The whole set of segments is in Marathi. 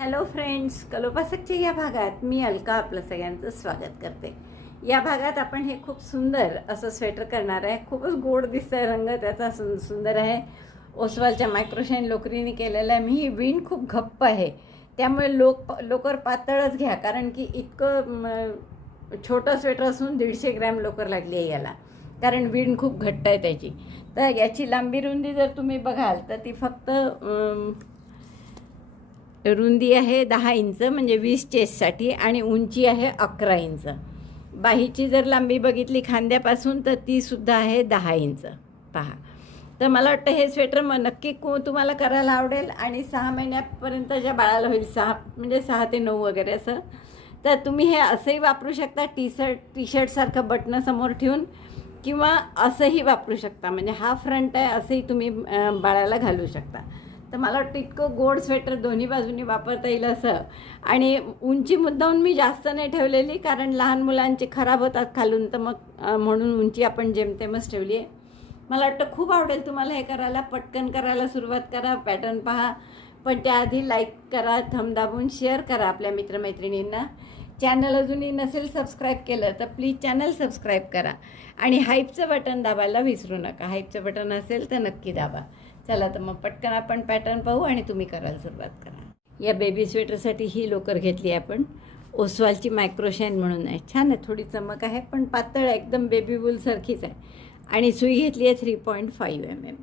हॅलो फ्रेंड्स, कलोपासकच्या या भागात मी अलका आपलं सगळ्यांचं स्वागत करते. या भागात आपण हे खूप सुंदर असं स्वेटर करणार आहे. खूपच गोड दिसतं आहे, रंग त्याचा सुंदर आहे. ओसवालच्या मायक्रोशाईन लोकरीने केलेलं आहे. ही विण खूप घप्प आहे, त्यामुळे लोकर पातळच घ्या, कारण की इतकं छोटं स्वेटर असून 150 ग्रॅम लोकर लागली आहे याला, कारण विण खूप घट्ट आहे त्याची. तर याची लांबी रुंदी जर तुम्ही बघाल तर ती फक्त रुंदी आहे 10 इंच, म्हणजे 20 चेस्टसाठी, आणि उंची आहे 11 इंच. बाहीची जर लांबी बघितली खांद्यापासून तर ती सुद्धा आहे 10 इंच. पहा, तर मला वाटतं हे स्वेटर नक्की तुम्हाला करायला आवडेल, आणि 6 महिन्यापर्यंतच्या बाळाला होईल. 6 ते 9 वगैरे असं. तर तुम्ही हे असंही वापरू शकता, टी शर्टसारखं बटणं समोर ठेवून, किंवा असंही वापरू शकता, म्हणजे हा फ्रंट आहे असंही तुम्ही बाळाला घालू शकता. तर मला वाटतं इतकं गोड स्वेटर दोन्ही बाजूनी वापरता येईल असं. आणि उंची मुद्दाहून मी जास्त नाही ठेवलेली, कारण लहान मुलांचे खराब होतात खालून, तर मग म्हणून उंची आपण जेमतेमच ठेवली आहे. मला वाटतं खूप आवडेल तुम्हाला हे करायला. पटकन करायला सुरुवात करा, पॅटर्न पहा, पण त्याआधी लाईक करा, थंब दाबून शेअर करा आपल्या मित्रमैत्रिणींना. चॅनल अजूनही नसेल सबस्क्राईब केलं तर प्लीज चॅनल सबस्क्राईब करा, आणि हाईपचं बटन दाबायला विसरू नका. हाईपचं बटन असेल तर नक्की दाबा. चला, तर मग पटकन आपण पॅटर्न पाहू आणि तुम्ही करायला सुरुवात करा. या बेबी स्वेटरसाठी ही लोकर घेतली आपण, ओसवालची मायक्रोशाईन म्हणून आहे. छान आहे, थोडी चमक आहे, पण पातळ आहे, एकदम बेबी वूलसारखीच आहे. आणि सुई घेतली आहे 3.5 mm.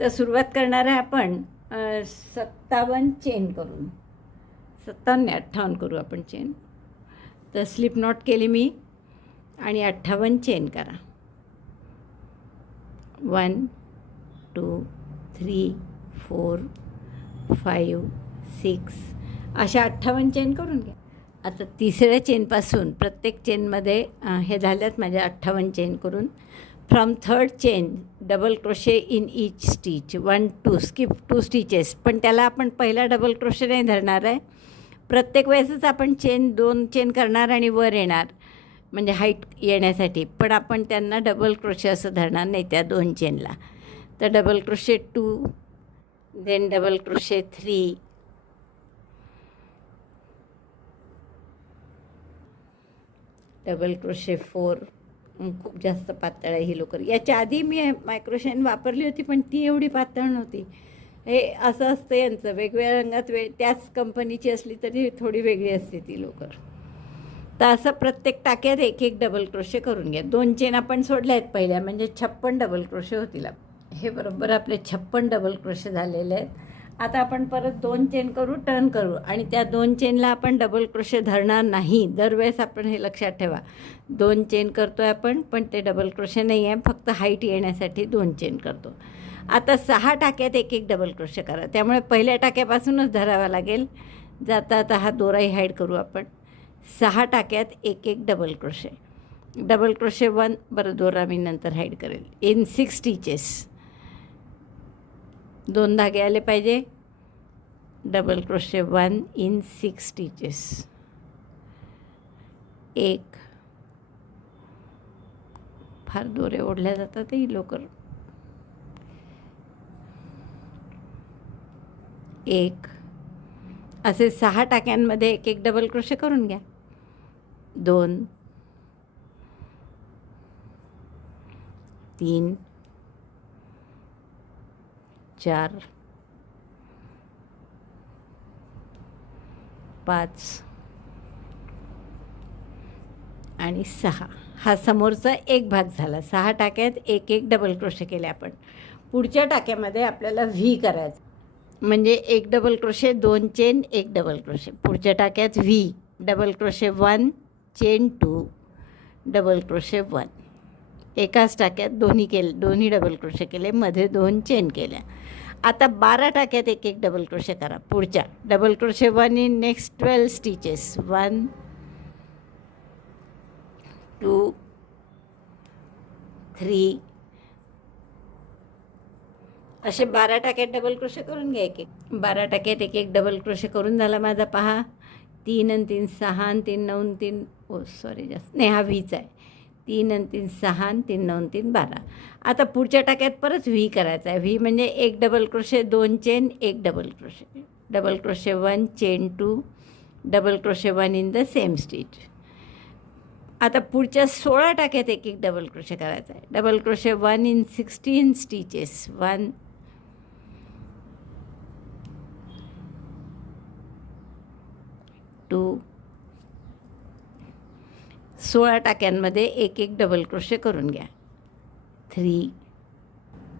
तर सुरुवात करणार आहे आपण 57 चेन करून. 57 नाही, 58 करू आपण चेन. तर स्लिप नॉट केली मी, आणि 58 चेन करा. 1 2 3 4 5 6 अशा 58 चेन करून घ्या. आता तिसऱ्या चेनपासून प्रत्येक चेनमध्ये हे झाल्यात माझ्या 58 चेन करून. From third chain double crochet in each stitch 1 2 skip 2 stitches. पण त्याला आपण पहिला डबल क्रोशे नाही धरणार आहे. प्रत्येक वेळेसच आपण 2 चेन करणार आणि वर येणार, म्हणजे हाईट येण्यासाठी. पण आपण त्यांना डबल क्रोशे असं धरणार नाही त्या 2 चेनला. तर double crochet 2, then double crochet 3, double crochet 4. खूप जास्त पातळ आहे ही लोकर. याच्या आधी मी मायक्रोशाईन वापरली होती, पण ती एवढी पातळ नव्हती. हे असं असतं यांचं, वेगवेगळ्या रंगात त्याच कंपनीची असली तरी थोडी वेगळी असते ती लोकर. तर असं प्रत्येक टाक्यात 1 डबल क्रोशे करून घ्या. 2 चेन आपण सोडल्या आहेत पहिल्या, म्हणजे 56 डबल क्रोशे होतील. हे बरोबर आपले 56 डबल क्रोशे झालेले आहेत. आता आपण परत 2 चेन करू, टर्न करू, आणि त्या 2 चेनला आपण डबल क्रोशे धरणार नाही. दरवेळेस आपण हे लक्षात ठेवा. 2 चेन करतो आहे आपण, पण ते डबल क्रोशे नाही आहे, फक्त हाईट येण्यासाठी 2 चेन करतो. आता 6 टाक्यात 1 डबल क्रोशे करा, त्यामुळे पहिल्या टाक्यापासूनच धरावा लागेल. जाता आता हा दोराही हाईड करू आपण. 6 टाक्यात 1 डबल क्रोशे. डबल क्रोशे 1, बरं दोरा मी नंतर हाईड करेल. इन 6 स्टिचेस 2 धागे आले पाहिजे. Double crochet 1 in 6 stitches. 1, फार दोरे ओढल्या जातात ही लोकर. 1, असे 6 टाक्यांमध्ये 1 डबल क्रोशे करून घ्या. 2 3 4 5 आणि 6. हा समोरचा एक भाग झाला. 6 टाक्यात 1 डबल क्रोशे केले आपण. पुढच्या टाक्यामध्ये आपल्याला व्ही करायचं, म्हणजे 1 double crochet, 2 chain, 1 double crochet. पुढच्या टाक्यात V, double crochet 1, chain 2, double crochet 1. एकाच टाक्यात दोन्ही डबल क्रोशे केले, मध्ये 2 चेन केल्या. आता 12 टाक्यात 1 डबल क्रोशे करा. पुढच्या double crochet 1 in next 12 stitches. 1 2 3 असे 12 टाक्यात डबल क्रोशे करून घ्या. 12 टाक्यात 1 डबल क्रोशे करून झाला माझा. पहा, 3 आणि 3 6 आणि 3 9 3, सॉरी जास्त नाही, हा व्हीच आहे. 3 आणि 3 6 आणि 3 9 3 12. आता पुढच्या टाक्यात परत व्ही करायचा आहे. व्ही म्हणजे 1 double crochet, 2 chain, 1 double crochet. Double crochet 1 chain 2 double crochet 1 in the same stitch. आता पुढच्या 16 टाक्यात एक एक डबल क्रोशे करायचा आहे. डबल क्रोशे 1 इन 16 स्टिचेस 1 2 16 टाक्यांमध्ये एक एक डबल क्रोशे करून घ्या. 3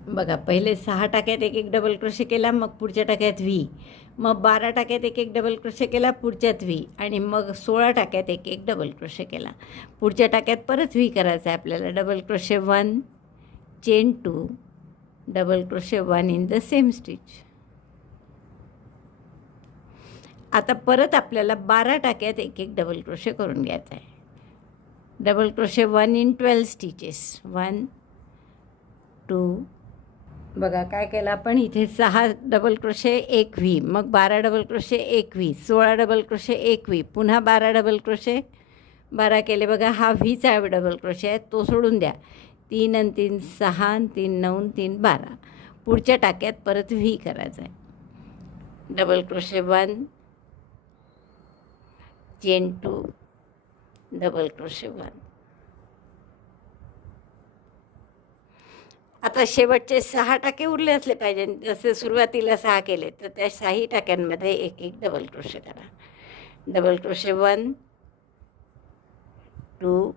बघा, पहिले 6 टाक्यात एक एक डबल क्रोशे केला, मग पुढच्या टाक्यात व्ही, मग 12 टाक्यात एक एक डबल क्रोशे केला, पुढच्यात व्ही, आणि मग 16 टाक्यात एक एक डबल क्रोशे केला. पुढच्या टाक्यात परत व्ही करायचा आहे आपल्याला. Double crochet 1 chain 2 double crochet 1 in the same stitch. आता परत आपल्याला 12 टाक्यात एक एक डबल क्रोशे करून घ्यायचा आहे. डबल क्रोशे 1 इन 12 स्टिचेस 1 2 बघा काय केलं आपण, इथे 6 डबल क्रोशे 1 व्ही, मग 12 double crochet 1 V, 16 double crochet 1 V, पुन्हा 12 डबल क्रोशे 12 केले. बघा हा व्हीचा डबल क्रोशे आहे, तो सोडून द्या. 3 आणि 3 6 आणि 3 9 आणि 3 12. पुढच्या टाक्यात परत व्ही करायचा आहे. Double crochet 1 chain 2 double crochet 1. आता शेवटचे 6 टाके उरले असले पाहिजे. जसे सुरुवातीला 6 केले तर त्या 6 टाक्यांमध्ये एक एक डबल क्रोशे करा. डबल क्रोशे 1 2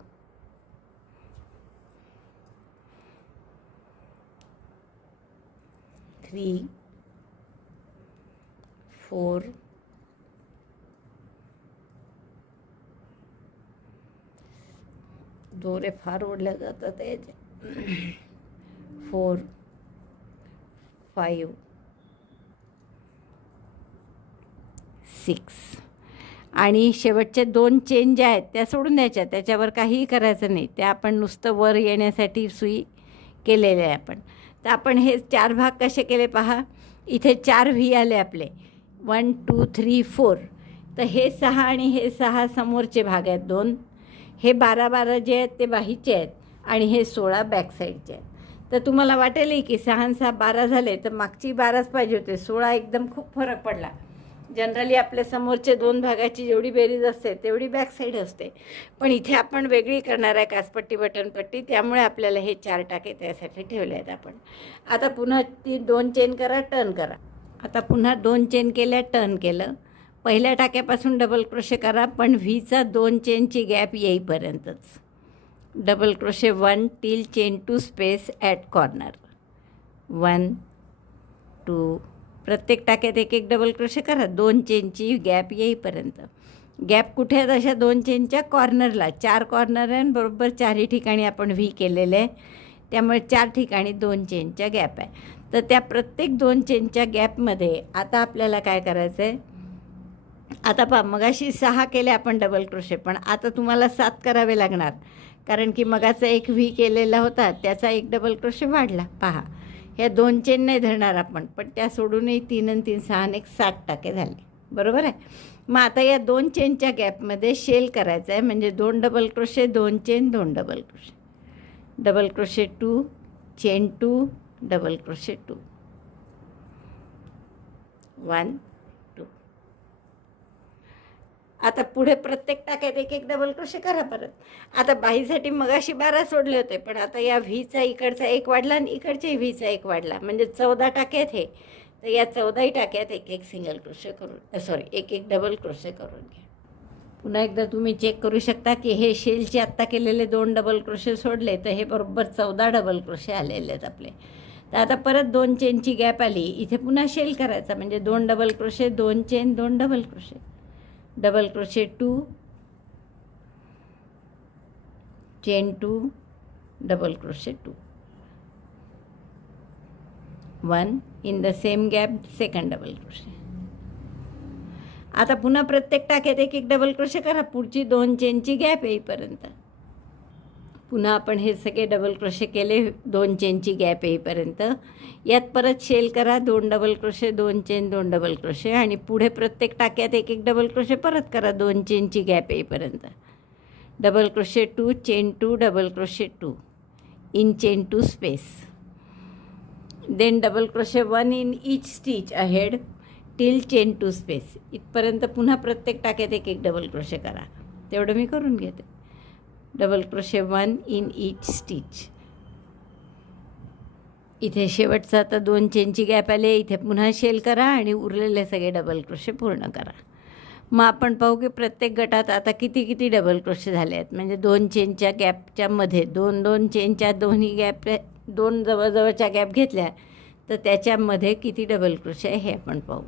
3 4 दोरे फार ओढल्या जातात याचे. 4 5 6 आणि शेवटचे 2 चेन ज्या आहेत त्या सोडून द्यायच्या. त्याच्यावर काहीही करायचं नाही. त्या आपण नुसतं वर येण्यासाठी सुई केलेले आहे आपण. तर आपण हे 4 भाग कसे केले पहा. इथे 4 व्ही आले आपले 1 2 3 4. तर हे 6 आणि हे 6 समोरचे भाग आहेत 2. हे 12 12 जे आहेत ते बाहीचे आहेत आणि हे 16 बॅक साईडचे आहेत. तर तुम्हाला वाटेल की 6 आणि 6 12 झाले, तर मागची 12च पाहिजे होते. 16 एकदम खूप फरक पडला. जनरली आपल्या समोरचे 2 भागाची जेवढी बेरीज असते तेवढी बॅक साईड असते, पण इथे आपण वेगळी करणार आहे काचपट्टी बटनपट्टी, त्यामुळे आपल्याला हे 4 टाके त्यासाठी ठेवले आहेत आपण. आता पुन्हा 2 चेन करा, टर्न करा. आता पुन्हा 2 चेन केल्या, टर्न केलं. पहिल्या टाक्यापासून डबल क्रोशे करा, पण व्हीचा 2 चेनची गॅप येईपर्यंतच. Double crochet 1 till chain 2 space at corner 1 2. प्रत्येक टाक्यात एक एक डबल क्रोशे करा 2 चेनची गॅप येईपर्यंत. गॅप कुठे आहेत अशा 2 चेनच्या कॉर्नरला. 4 कॉर्नर आहे, बरोबर 4ही ठिकाणी आपण व्ही केलेले आहे, त्यामुळे 4 ठिकाणी 2 चेनच्या गॅप आहे. तर त्या प्रत्येक 2 चेनच्या गॅपमध्ये आता आपल्याला काय करायचं आहे. आता पहा, मगाशी 6 केले आपण डबल क्रोशे, पण आता तुम्हाला 7 करावे लागणार, कारण की मगाचा एक व्ही केलेला होता त्याचा एक डबल क्रोशे वाढला. पहा, ह्या 2 चेन नाही धरणार आपण, पण त्या सोडूनही 3 आणि 3 6 आणि 1 7 टाके झाले, बरोबर आहे. मग आता या 2 चेनच्या गॅपमध्ये शेल करायचं आहे, म्हणजे 2 double crochet 2 chain 2 double crochet. Double crochet 2 chain 2 double crochet 2 1 2. आता पुढे प्रत्येक टाक्यात एक एक डबल क्रोशे करा परत. आता बाहीसाठी मगाशी 12 सोडले होते, पण आता या व्हीचा इकडचा एक वाढला आणि इकडच्या व्हीचा एक वाढला, म्हणजे 14 टाके आहेत हे. तर या 14ही टाक्यात एक एक सिंगल क्रोशे करून एक एक डबल क्रोशे करून घ्या. पुन्हा एकदा तुम्ही चेक करू शकता की हे शेलचे आत्ता केलेले 2 डबल क्रोशे सोडले तर हे बरोबर 14 डबल क्रोशे आलेले आहेत आपले. तर आता परत 2 चेनची गॅप आली, इथे पुन्हा शेल करायचा, म्हणजे 2 double crochet 2 chain 2 double crochet. Double crochet 2 chain 2 double crochet 2 1 in the same gap second double crochet. आता पुन्हा प्रत्येक टाक्यात एक एक डबल क्रोशे करा पुढची 2 चेनची गॅप येईपर्यंत. पुन्हा आपण हे सगळे डबल क्रोशे केले 2 चेनची गॅप येईपर्यंत. यात परत शेल करा 2 double crochet 2 chain 2 double crochet, आणि पुढे प्रत्येक टाक्यात एक एक डबल क्रोशे परत करा 2 चेनची गॅप येईपर्यंत. Double crochet 2 chain 2 double crochet 2 in chain 2 space. Then double crochet 1 in each stitch ahead till chain two space इथपर्यंत पुन्हा प्रत्येक टाक्यात एक एक डबल क्रोशे करा. तेवढं मी करून घेते. Double crochet 1 in each stitch. इथे शेवटचा आता 2 चेनची गॅप आले. इथे पुन्हा शेल करा आणि उरलेले सगळे डबल क्रोशे पूर्ण करा. मग आपण पाहू की प्रत्येक गटात आता किती डबल क्रोशे झाले आहेत. म्हणजे 2 चेनच्या गॅपच्या मध्ये 2 चेनच्या दोन्ही गॅप 2 जवळजवळच्या गॅप घेतल्या तर त्याच्यामध्ये किती डबल क्रोशे आहे हे आपण पाहू.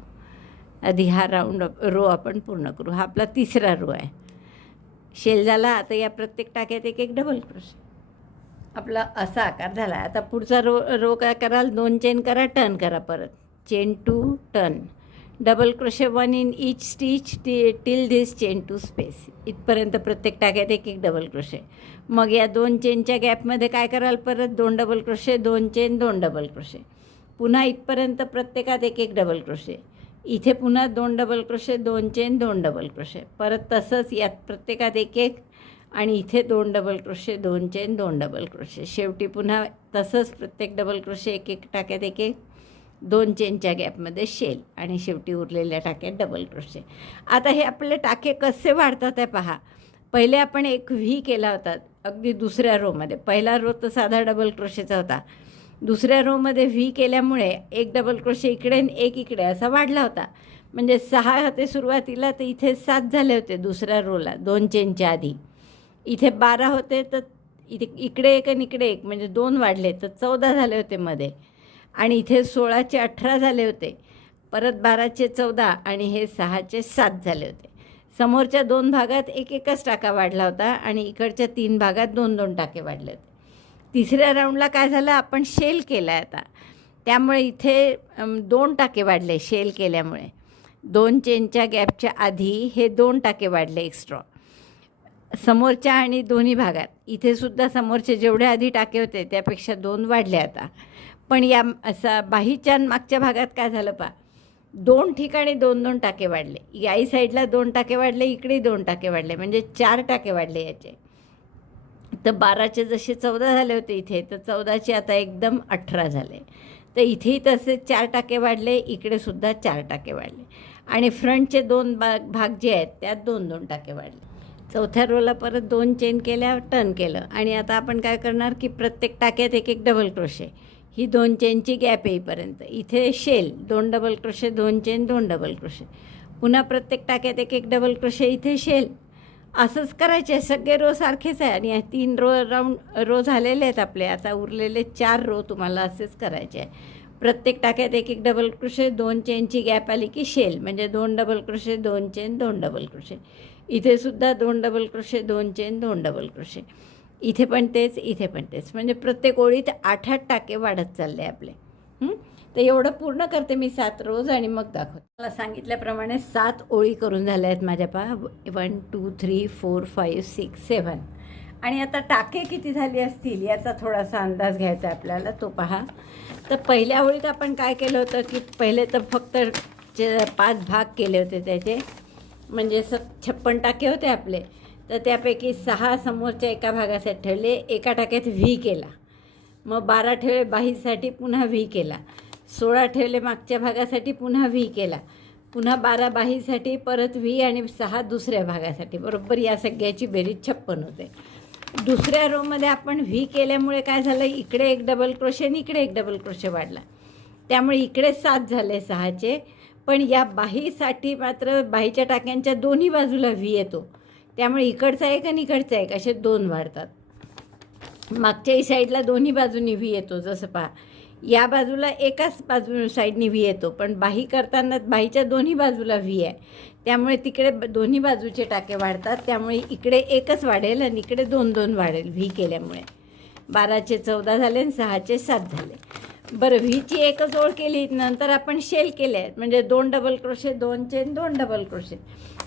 आधी हा राऊंड रो आपण पूर्ण करू. हा आपला तिसरा रो आहे. शेल झाला. आता या प्रत्येक टाक्यात एक एक डबल क्रोशे. आपला असा आकार झाला. आता पुढचा रो काय कराल, 2 चेन करा, टर्न करा, परत chain two turn, double crochet 1 in each stitch till this chain two space. इथपर्यंत प्रत्येक टाक्यात एक एक डबल क्रोशे. मग या 2 चेनच्या गॅपमध्ये काय कराल, परत 2 double crochet, 2 chain, 2 double crochet. पुन्हा इथपर्यंत प्रत्येकात एक एक डबल क्रोशे. इथे पुन्हा 2 double crochet, 2 chain, 2 double crochet. परत तसंच यात प्रत्येकात एक एक आणि इथे 2 double crochet, 2 chain, 2 double crochet. शेवटी पुन्हा तसंच प्रत्येक डबल क्रोशे एक एक टाक्यात एक एक, 2 चेनच्या गॅपमध्ये शेल आणि शेवटी उरलेल्या टाक्यात डबल क्रोशे. आता हे आपले टाके कसे वाढतात आहे पहा. पहिले आपण एक व्ही केला होता अगदी दुसऱ्या रोमध्ये. पहिला रो तर साधा डबल क्रोशेचा होता. दुसऱ्या रोमध्ये व्ही केल्यामुळे एक डबल क्रोशे इकडे आणि एक इकडे असा वाढला होता. म्हणजे 6 होते सुरुवातीला, तर इथे 7 झाले होते दुसऱ्या रोला 2 चेनच्या आधी. इथे 12 होते तर इकडे एक आणि इकडे एक म्हणजे 2 वाढले तर 14 झाले होते मध्ये. आणि इथे 16चे 18 झाले होते. परत 12चे 14 आणि हे 6चे 7 झाले होते. समोरच्या 2 भागात एक एकच टाका वाढला होता आणि इकडच्या 3 भागात 2 टाके वाढले होते. तिसऱ्या राऊंडला काय झालं, आपण शेल केला आहे आता. त्यामुळे इथे 2 टाके वाढले शेल केल्यामुळे. 2 चेनच्या गॅपच्या आधी हे 2 टाके वाढले एक्स्ट्रा समोरच्या आणि दोन्ही भागात. इथेसुद्धा समोरचे जेवढे आधी टाके होते त्यापेक्षा 2 वाढले आता. पण या असा बाहीच्या मागच्या भागात काय झालं पहा, 2 ठिकाणी 2 टाके वाढले. याही साईडला 2 टाके वाढले, इकडे 2 टाके वाढले, म्हणजे 4 टाके वाढले याचे. तर 12चे जसे 14 झाले होते इथे, तर 14चे आता एकदम 18 झाले. तर इथेही तसे 4 टाके वाढले, इकडेसुद्धा 4 टाके वाढले. आणि फ्रंटचे 2 भाग जे आहेत त्यात 2 टाके वाढले. चौथ्या रोला परत 2 चेन केल्या, टर्न केलं. आणि आता आपण काय करणार की प्रत्येक टाक्यात एक एक डबल क्रोशे. ही 2 चेनची गॅप येईपर्यंत इथे shell, 2 double crochet, 2 chain, 2 double crochet. पुन्हा प्रत्येक टाक्यात एक एक डबल क्रोशे, इथे शेल. असंच करायचे. सगळे रो सारखेच आहे. आणि 3 रो झालेले आहेत आपले. आता उरलेले 4 रो तुम्हाला असेच करायचे आहे. प्रत्येक टाक्यात एक एक डबल क्रोशे, 2 चेनची गॅप आली की शेल, म्हणजे 2 double crochet, 2 chain, 2 double crochet. इथेसुद्धा 2 double crochet, 2 chain, 2 double crochet. इथे पण तेच, इथे पण तेच. म्हणजे प्रत्येक ओळीत 8 टाके वाढत चालले आपले. तर एवढं पूर्ण करते मी 7 रोज आणि मग दाखवते. मला सांगितल्याप्रमाणे 7 ओळी करून झाल्या आहेत माझ्या पहा. 1 2 3 4 5 6 7. आणि आता टाके किती झाले असतील याचा थोडासा अंदाज घ्यायचा आहे आपल्याला, तो पहा. तर पहिल्या ओळीत आपण काय केलं होतं की पहिले तर फक्त 5 भाग केले होते त्याचे, म्हणजे 56 टाके होते आपले. तर त्यापैकी 6 समोरच्या एका भागासाठी ठेवले, एका टाक्यात व्ही केला. मग 12 ठेवले बाहीसाठी, पुन्हा व्ही केला. 16 ठेवले मागच्या भागासाठी, पुन्हा व्ही केला. पुन्हा 12 बाहीसाठी, परत व्ही आणि 6 दुसऱ्या भागासाठी. बरोबर या सगळ्याची बेरीज 56 होते. दुसऱ्या रोमध्ये आपण व्ही केल्यामुळे काय झालं, इकडे एक डबल क्रोशे आणि इकडे एक डबल क्रोशे वाढला. त्यामुळे इकडे 7 झाले 6चे. पण या बाहीसाठी मात्र बाहीच्या टाक्यांच्या दोन्ही बाजूला व्ही येतो. त्यामुळे इकडचा एक आणि इकडचा एक असे 2 वाढतात. मागच्याही साईडला दोन्ही बाजूनी व्ही येतो. जसं पहा, या बाजूला एकाच साईडनी व्ही येतो, पण बाही करताना बाहीच्या दोन्ही बाजूला व्ही आहे. त्यामुळे तिकडे दोन्ही बाजूचे टाके वाढतात. त्यामुळे इकडे एकच वाढेल आणि इकडे 2 वाढेल व्ही केल्यामुळे. 12चे 14 झाले आणि 6चे 7 झाले. बरं, व्हीची एकच ओळ केली, नंतर आपण शेल केले आहेत, म्हणजे 2 double crochet, 2 chain, 2 double crochet.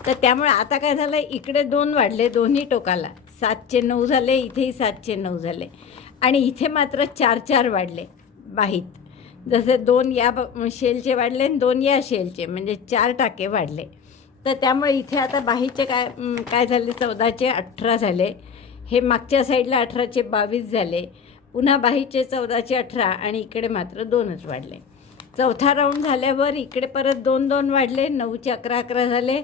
तर त्यामुळे आता काय झालं, इकडे 2 वाढले दोन्ही टोकाला. 7चे 9 झाले, इथेही 7चे 9 झाले. आणि इथे मात्र 4 वाढले बाहीत. जसे 2 या शेलचे वाढले आणि 2 या शेलचे, म्हणजे 4 टाके वाढले. तर त्यामुळे इथे आता बाहीचे काय झाले, 14चे 18 झाले. हे मागच्या साईडला 18चे 22 झाले. पुन्हा बाहीचे 14चे 18 आणि इकडे मात्र 2च वाढले. चौथा राऊंड झाल्यावर इकडे परत 2 2 वाढले, 9चे 11 11 झाले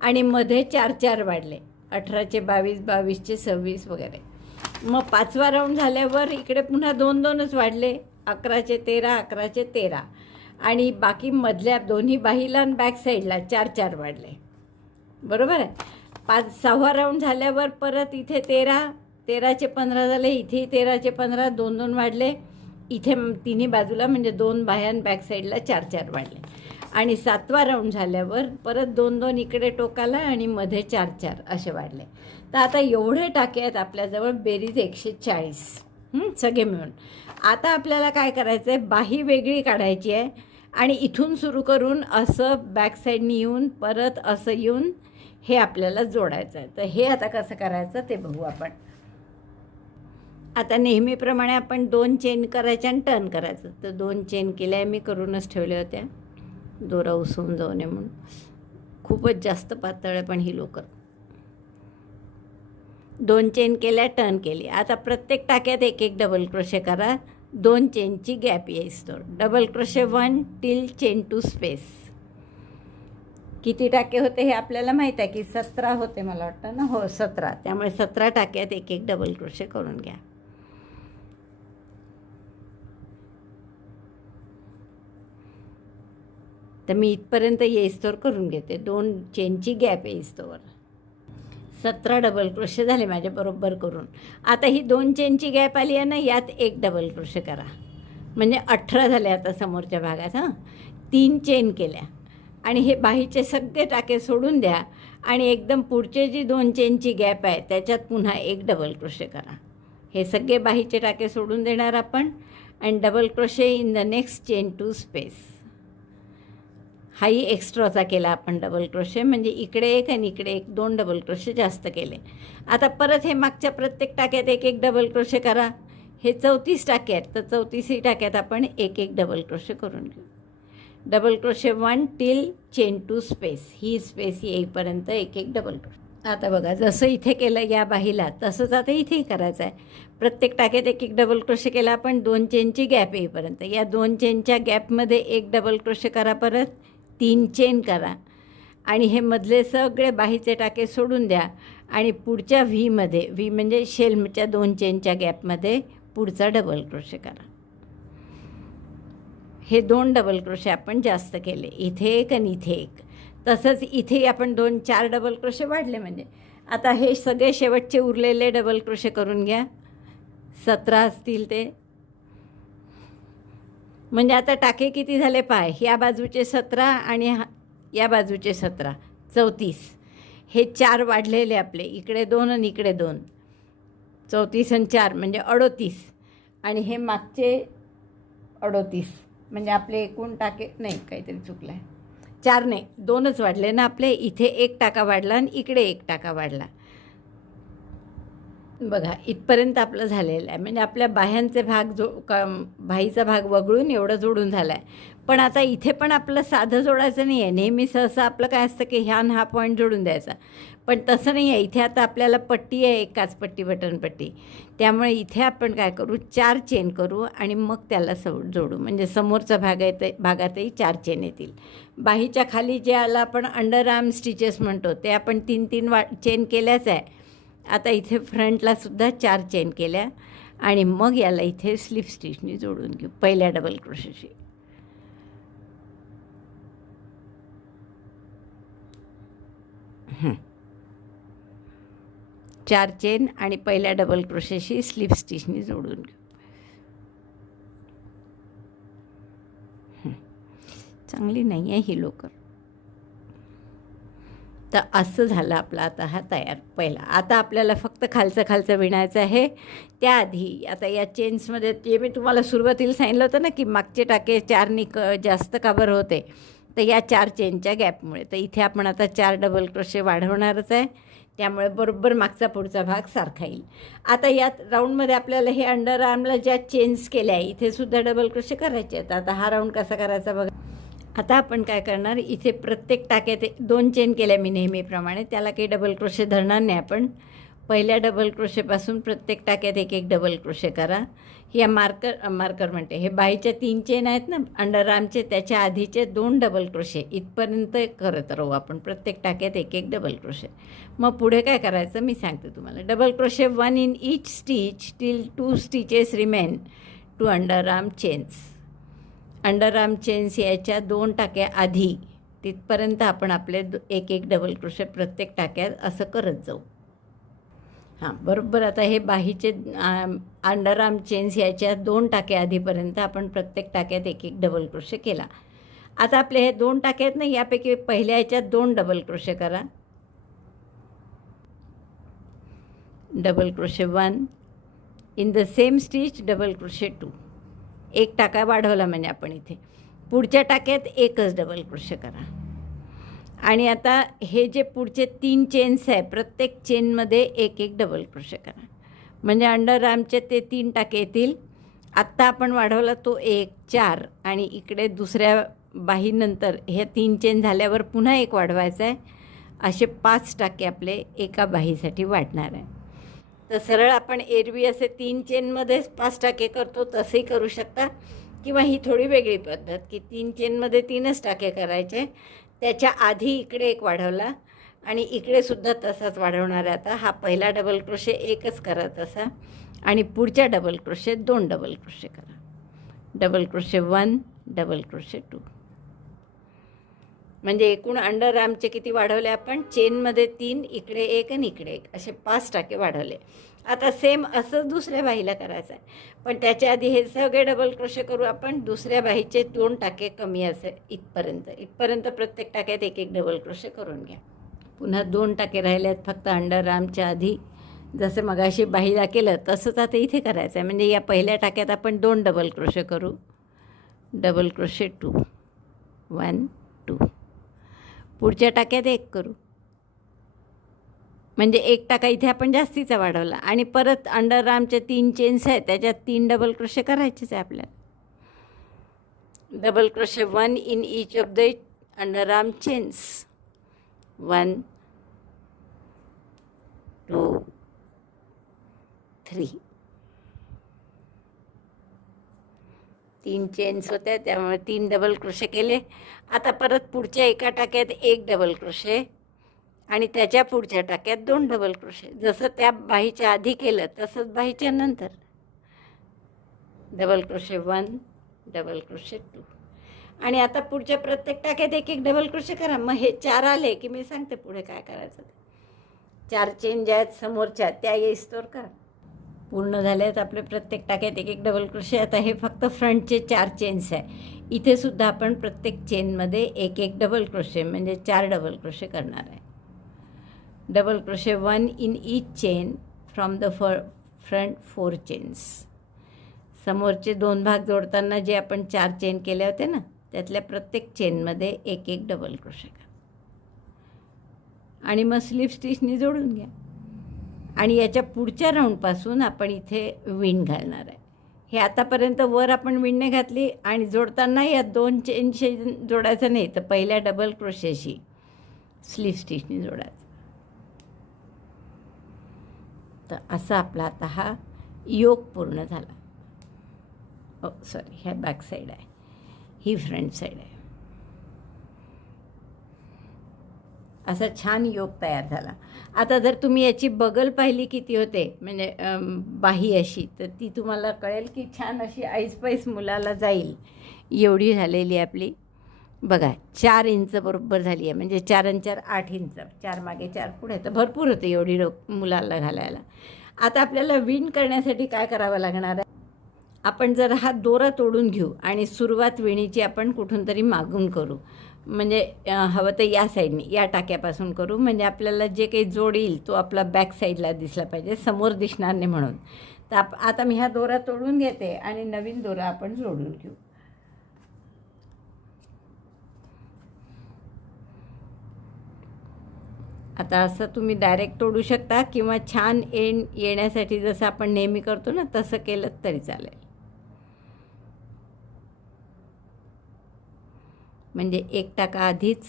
आणि मध्ये 4 4 वाढले, 18चे 22 22चे 26 वगैरे. मग 5वा राऊंड झाल्यावर इकडे पुन्हा 2 2च वाढले, 11चे 13 11चे 13 आणि बाकी मधल्या दोन्ही बाहीला आणि बॅक साईडला 4 4 वाढले. बरोबर आहे. 6वा राऊंड झाल्यावर परत इथे 13 13चे 15 झाले, इथेही 13चे 15 2 2 वाढले, इथे तिन्ही बाजूला म्हणजे 2 बाह्यान बॅक साईडला 4 4 वाढले. आणि 7वा राऊंड झाल्यावर परत 2 2 इकडे टोकाला आणि मध्ये 4 4 असे वाढले. तर आता एवढे टाके आहेत आपल्याजवळ, बेरीज 140 सगळे मिळून. आता आपल्याला काय करायचं आहे, बाही वेगळी काढायची आहे आणि इथून सुरू करून असं बॅक साईडनी येऊन परत असं येऊन हे आपल्याला जोडायचं आहे. तर हे आता कसं करायचं ते बघू आपण. आता नेहमीप्रमाणे आपण 2 चेन करायच्या आणि टर्न करायचं. तर 2 चेन केल्या मी करूनच ठेवल्या होत्या, दोरा उसवून जाऊ नये म्हणून. खूपच जास्त पातळ आहे पण ही लोकर. 2 चेन केल्या, टर्न केली. आता प्रत्येक टाक्यात एक एक डबल क्रोशे करा, 2 चेनची गॅप येईस तर. Double crochet 1 till chain two space. किती टाके होते हे आपल्याला माहीत आहे की 17 होते मला वाटतं ना. हो 17. त्यामुळे 17 टाक्यात एक एक डबल क्रोशे करून घ्या. तर मी इथपर्यंत येईस्तोवर करून घेते, 2 चेनची गॅप येईस्तोवर. 17 डबल क्रोशे झाले माझ्या बरोबर करून. आता ही 2 चेनची गॅप आली आहे ना, यात एक डबल क्रोशे करा म्हणजे 18 झाले. आता समोरच्या भागात 3 चेन केल्या आणि हे बाहीचे सगळे टाके सोडून द्या आणि एकदम पुढचे जी 2 चेनची गॅप आहे त्याच्यात पुन्हा एक डबल क्रोशे करा. हे सगळे बाहीचे टाके सोडून देणार आपण आणि double crochet in the next chain two space. हाही एक्स्ट्राचा केला आपण डबल क्रोशे, म्हणजे इकडे एक आणि इकडे एक, 2 डबल क्रोशे जास्त केले. आता परत हे मागच्या प्रत्येक टाक्यात एक एक डबल क्रोशे करा. हे 34 टाके आहेत, तर 34ही टाक्यात आपण एक एक डबल क्रोशे करून घेऊ. Double crochet 1 till chain two space. ही स्पेस येईपर्यंत एक एक डबल क्रोशे. आता बघा जसं इथे केलं या बाहीला तसंच आता इथेही करायचं आहे. प्रत्येक टाक्यात एक एक डबल क्रोशे केला आपण 2 चेनची गॅप येईपर्यंत. या 2 चेनच्या गॅपमध्ये एक डबल क्रोशे करा, परत 3 चेन करा आणि हे मधले सगळे बाहीचे टाके सोडून द्या आणि पुढच्या व्हीमध्ये, व्ही म्हणजे शेलच्या 2 चेनच्या गॅपमध्ये पुढचा डबल क्रोशे करा. हे 2 डबल क्रोशे आपण जास्त केले, इथे एक आणि इथे एक. तसंच इथे आपण 4 डबल क्रोशे वाढले. म्हणजे आता हे सगळे शेवटचे उरलेले डबल क्रोशे करून घ्या. 17 असतील ते. म्हणजे आता टाके किती झाले पाय, या बाजूचे 17 आणि या बाजूचे 17, 34. हे 4 वाढलेले आपले, इकडे 2 आणि इकडे 2, 34 आणि 4 म्हणजे 38 आणि हे मागचे 38. म्हणजे आपले एकूण टाके, नाही काहीतरी चुकलं आहे, 4 नाही 2च वाढले ना आपले. इथे एक टाका वाढला आणि इकडे एक टाका वाढला. बघा इथपर्यंत आपलं झालेलं आहे. म्हणजे आपल्या बाह्यांचे भाग बाहीचा भाग वगळून एवढं जोडून झालं आहे. पण आता इथे पण आपलं साधं जोडायचं नाही आहे. नेहमी सहसा आपलं काय असतं की हा पॉईंट जोडून द्यायचा, पण तसं नाही आहे. इथे आता आपल्याला पट्टी आहे, एकाच पट्टी, बटन पट्टी. त्यामुळे इथे आपण काय करू, 4 चेन करू आणि मग त्याला जोडू. म्हणजे समोरचा भागातही 4 चेन येतील. बाहीच्या खाली जे आला आपण अंडर आर्म स्टिचेस म्हणतो ते आपण 3 चेन केल्याच आहे. आता इथे फ्रंटला सुद्धा 4 चेन केल्या आणि मग याला इथे स्लिप स्टिचनी जोडून घेऊ पहिल्या डबल क्रोशेशी. चार चेन आणि पहिल्या डबल क्रोशेशी स्लिप स्टिचनी जोडून घेऊ. चांगली नाही आहे ही लोकर. तर असं झालं आपला आता हा तयार पहिला. आता आपल्याला फक्त खालचं विणायचं आहे. त्याआधी आता या चेन्समध्ये जे मी तुम्हाला सुरुवातीला सांगितलं होतं ना की मागचे टाके 4नी जास्त का बरं होते, तर या 4 चेनच्या गॅपमुळे. तर इथे आपण आता 4 डबल क्रोशे वाढवणारच आहे, त्यामुळे बरोबर मागचा पुढचा भाग सारखा येईल. आता यात राऊंडमध्ये आपल्याला हे अंडर आर्मला ज्या चेन्स केल्या आहे इथे सुद्धा डबल क्रोशे करायचे आहेत. आता हा राऊंड कसा करायचा बघा. आता आपण काय करणार, इथे प्रत्येक टाक्यात 2 चेन केल्या मी नेहमीप्रमाणे, त्याला काही डबल क्रोशे धरणार नाही आपण. पहिल्या डबल क्रोशेपासून प्रत्येक टाक्यात एक एक डबल क्रोशे करा. या मार्कर म्हणते हे बाहीच्या 3 चेन आहेत ना अंडरआर्मचे, त्याच्या आधीचे 2 डबल क्रोशे इथपर्यंत करत राहू आपण प्रत्येक टाक्यात एक एक डबल क्रोशे. मग पुढे काय करायचं मी सांगते तुम्हाला. Double crochet 1 in each stitch till 2 stitches remain to underarm chains. Underarm chains याच्या 2 टाक्या आधी तिथपर्यंत आपण आपले एक एक डबल क्रोशे प्रत्येक टाक्यात असं करत जाऊ. हां बरोबर. आता हे बाहीचे अंडरआर्म चेन्स याच्या 2 टाक्या आधीपर्यंत आपण प्रत्येक टाक्यात एक एक डबल क्रोशे केला. आता आपले हे 2 टाके आहेत ना, यापैकी पहिल्या ह्याच्यात 2 डबल क्रोशे करा. Double crochet 1 in the same stitch double crochet 2. एक टाका वाढवला म्हणजे आपण इथे. पुढच्या टाक्यात एकच डबल क्रोशे करा. आणि आता हे जे पुढचे 3 चेन्स आहे प्रत्येक चेनमध्ये एक एक डबल क्रोशे करा. म्हणजे अंडरआर्मचे ते 3 टाके येतील. आत्ता आपण वाढवला तो 1 4 आणि इकडे दुसऱ्या बाहीनंतर हे 3 चेन झाल्यावर पुन्हा एक वाढवायचा आहे. असे 5 टाके आपले एका बाहीसाठी वाढणार आहे. तर सरळ आपण एरवी असे 3 चेनमध्येच 5 टाके करतो तसंही करू शकता, किंवा ही थोडी वेगळी पद्धत की 3 चेनमध्ये 3च टाके करायचे. त्याच्या आधी इकडे एक वाढवला आणि इकडे सुद्धा तसाच वाढवणार आहे. आता हा पहिला डबल क्रोशे एकच करा तसा, आणि पुढच्या डबल क्रोशे 2 डबल क्रोशे करा. Double crochet 1 double crochet 2. म्हणजे एकूण अंडरआर्मचे किती वाढवले आपण? चेनमध्ये 3, इकडे 1 आणि इकडे 1 असे 5 टाके वाढवले. आता सेम असं दुसऱ्या बाहीला करायचं आहे, पण त्याच्या आधी हे सगळे डबल क्रोशे करू आपण. दुसऱ्या बाहीचे 2 टाके कमी असे इथपर्यंत प्रत्येक टाक्यात एक एक डबल क्रोशे करून घ्या. पुन्हा 2 टाके राहिले आहेत फक्त अंडरआर्मच्या आधी. जसं मगाशी बाहीला केलं तसंच आता इथे करायचं आहे. म्हणजे या पहिल्या टाक्यात आपण 2 डबल क्रोशे करू. Double crochet 2 1 2. पुढच्या टाक्यात 1 करू. म्हणजे 1 टाका इथे आपण जास्तीचा वाढवला. आणि परत अंडरआर्मचे 3 चेन्स आहेत त्याच्यात 3 डबल क्रोशे करायचेच आहे आपल्याला. Double crochet 1 in each of the underarm chains. 1 2 3. 3 chains होत्या त्यामुळे 3 डबल क्रोशे केले. आता परत पुढच्या एका टाक्यात 1 डबल क्रोशे आणि त्याच्या पुढच्या टाक्यात 2 डबल क्रोशे. जसं त्या बाहीच्या आधी केलं तसंच बाहीच्या नंतर. Double crochet 1 double crochet 2. आणि आता पुढच्या प्रत्येक टाक्यात एक एक डबल क्रोशे करा. मग हे 4 आले की मी सांगते पुढे काय करायचं. 4 चेन ज्या आहेत समोरच्या त्या येईस्तोवर करा. पूर्ण झाले आहेत आपले प्रत्येक टाक्यात एक एक डबल क्रोशे. आता हे फक्त फ्रंटचे 4 चेन्स आहे. इथे सुद्धा आपण प्रत्येक चेनमध्ये एक एक डबल क्रोशे म्हणजे 4 डबल क्रोशे करणार आहे. Double crochet 1 in each chain from the front 4 chains. समोरचे 2 भाग जोडताना जे आपण 4 चेन केले होते ना त्यातल्या प्रत्येक चेनमध्ये एक एक डबल क्रोशे करा. आणि मग स्लिप स्टिचनी जोडून घ्या. आणि याच्या पुढच्या राऊंडपासून आपण इथे विण घालणार आहे. हे आतापर्यंत वर आपण विणणे घातली आणि जोडताना या 2 चेनशी जोडायचं नाही, तर पहिल्या डबल क्रोशेशी स्लीव स्टिचनी जोडायचं. तर असा आपला आता हा योग पूर्ण झाला. सॉरी, ह्या बॅक साईड आहे, ही फ्रंट साईड आहे. असा छान योग तयार झाला. आता जर तुम्ही याची बगल पाहिली किती होते म्हणजे बाही अशी, तर ती तुम्हाला कळेल की छान अशी ऐसपैस मुलाला जाईल एवढी झालेली आपली. बघा 4 इंच बरोबर झाली आहे. म्हणजे 4 आणि 4 8 इंच. 4 मागे 4 पुढे, तर भरपूर होते एवढी मुलाला घालायला. आता आपल्याला विण करण्यासाठी काय करावं लागणार आहे? आपण जर हा दोरा तोडून घेऊ आणि सुरुवात विणीची आपण कुठून तरी मागून करू. म्हणजे हवं तर या साईडने या टाक्यापासून करू. म्हणजे आपल्याला जे काही जोड येईल तो आपला बॅक साईडला दिसला पाहिजे, समोर दिसणार नाही म्हणून. तर आता मी हा दोरा तोडून घेते आणि नवीन दोरा आपण जोडून घेऊ. आता असं तुम्ही डायरेक्ट तोडू शकता किंवा छान एंड येण्यासाठी जसं आपण नेहमी करतो ना तसं केलं तरी चालेल. म्हणजे 1 टाका आधीच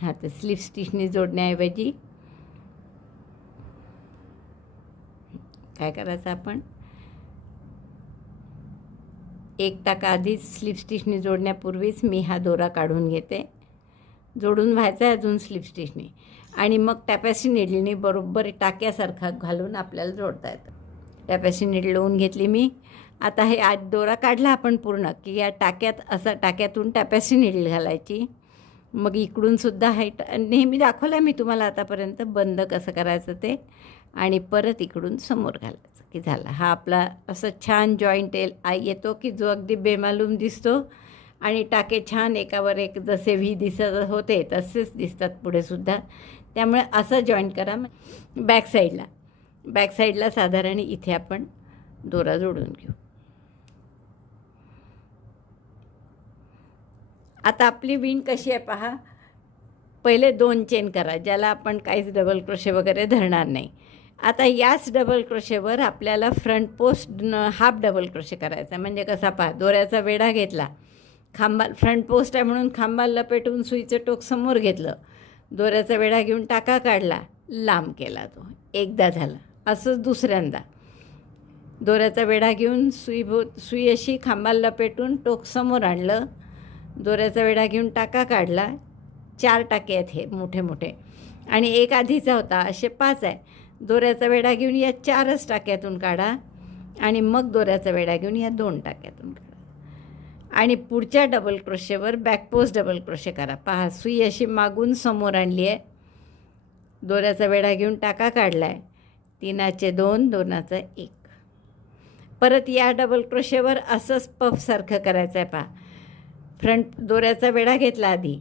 हां, तर स्लिप स्टिचने जोडण्याऐवजी काय करायचं आपण, एक टाका आधीच स्लिप स्टिचने जोडण्यापूर्वीच मी हा दोरा काढून घेते. जोडून व्हायचा आहे अजून स्लिप स्टिचने, आणि मग टॅपॅसी निडलने बरोबर टाक्यासारखा घालून आपल्याला जोडता येतं. टॅपॅसी निडल लावून घेतली मी. आता हे आज दोरा काढला आपण पूर्ण की या टाक्यात असा टाक्यातून टॅपॅसी निडल घालायची. मग इकडूनसुद्धा हाईट नेहमी दाखवलं आहे मी तुम्हाला आतापर्यंत, बंद कसं करायचं ते, आणि परत इकडून समोर घालायचं की झाला. हा आपला असं छान जॉईंट येतो की जो अगदी बेमालूम दिसतो आणि टाके छान एकावर एक जसे व्ही दिसत होते तसेच दिसतात पुढेसुद्धा. त्यामुळे असं जॉईंट करा. बॅक साईडला साधारण इथे आपण दोरा जोडून घेऊ. आता आपली विण कशी आहे पहा. पहिले 2 चेन करा, ज्याला आपण काहीच डबल क्रोशे वगैरे धरणार नाही. आता याच डबल क्रोशेवर आपल्याला front post half double crochet करायचा. म्हणजे कसा पहा, दोऱ्याचा वेढा घेतला, खांबा फ्रंट पोस्ट आहे म्हणून खांबाला लपेटून सुईचं टोक समोर घेतलं, दोऱ्याचा वेढा घेऊन टाका काढला, लांब केला तो, एकदा झाला. असंच दुसऱ्यांदा दोऱ्याचा वेढा घेऊन सुई अशी खांबाला लपेटून टोक समोर आणलं, दोऱ्याचा वेढा घेऊन टाका काढला. 4 टाके आहेत हे मोठे मोठे, आणि एक आधीचा होता, असे 5 आहे. दोऱ्याचा वेढा घेऊन या 4च टाक्यातून काढा, आणि मग दोऱ्याचा वेढा घेऊन या 2 टाक्यातून काढा. आणि पुढच्या डबल क्रोशेवर बॅकपोस्ट डबल क्रोशे करा. पहा, सुई अशी मागून समोर आणली आहे, दोऱ्याचा वेढा घेऊन टाका काढला आहे, 3चे 2, 2चा 1. परत या डबल क्रोशेवर असंच पफसारखं करायचं आहे. पहा, फ्रंट दोऱ्याचा वेढा घेतला आधी,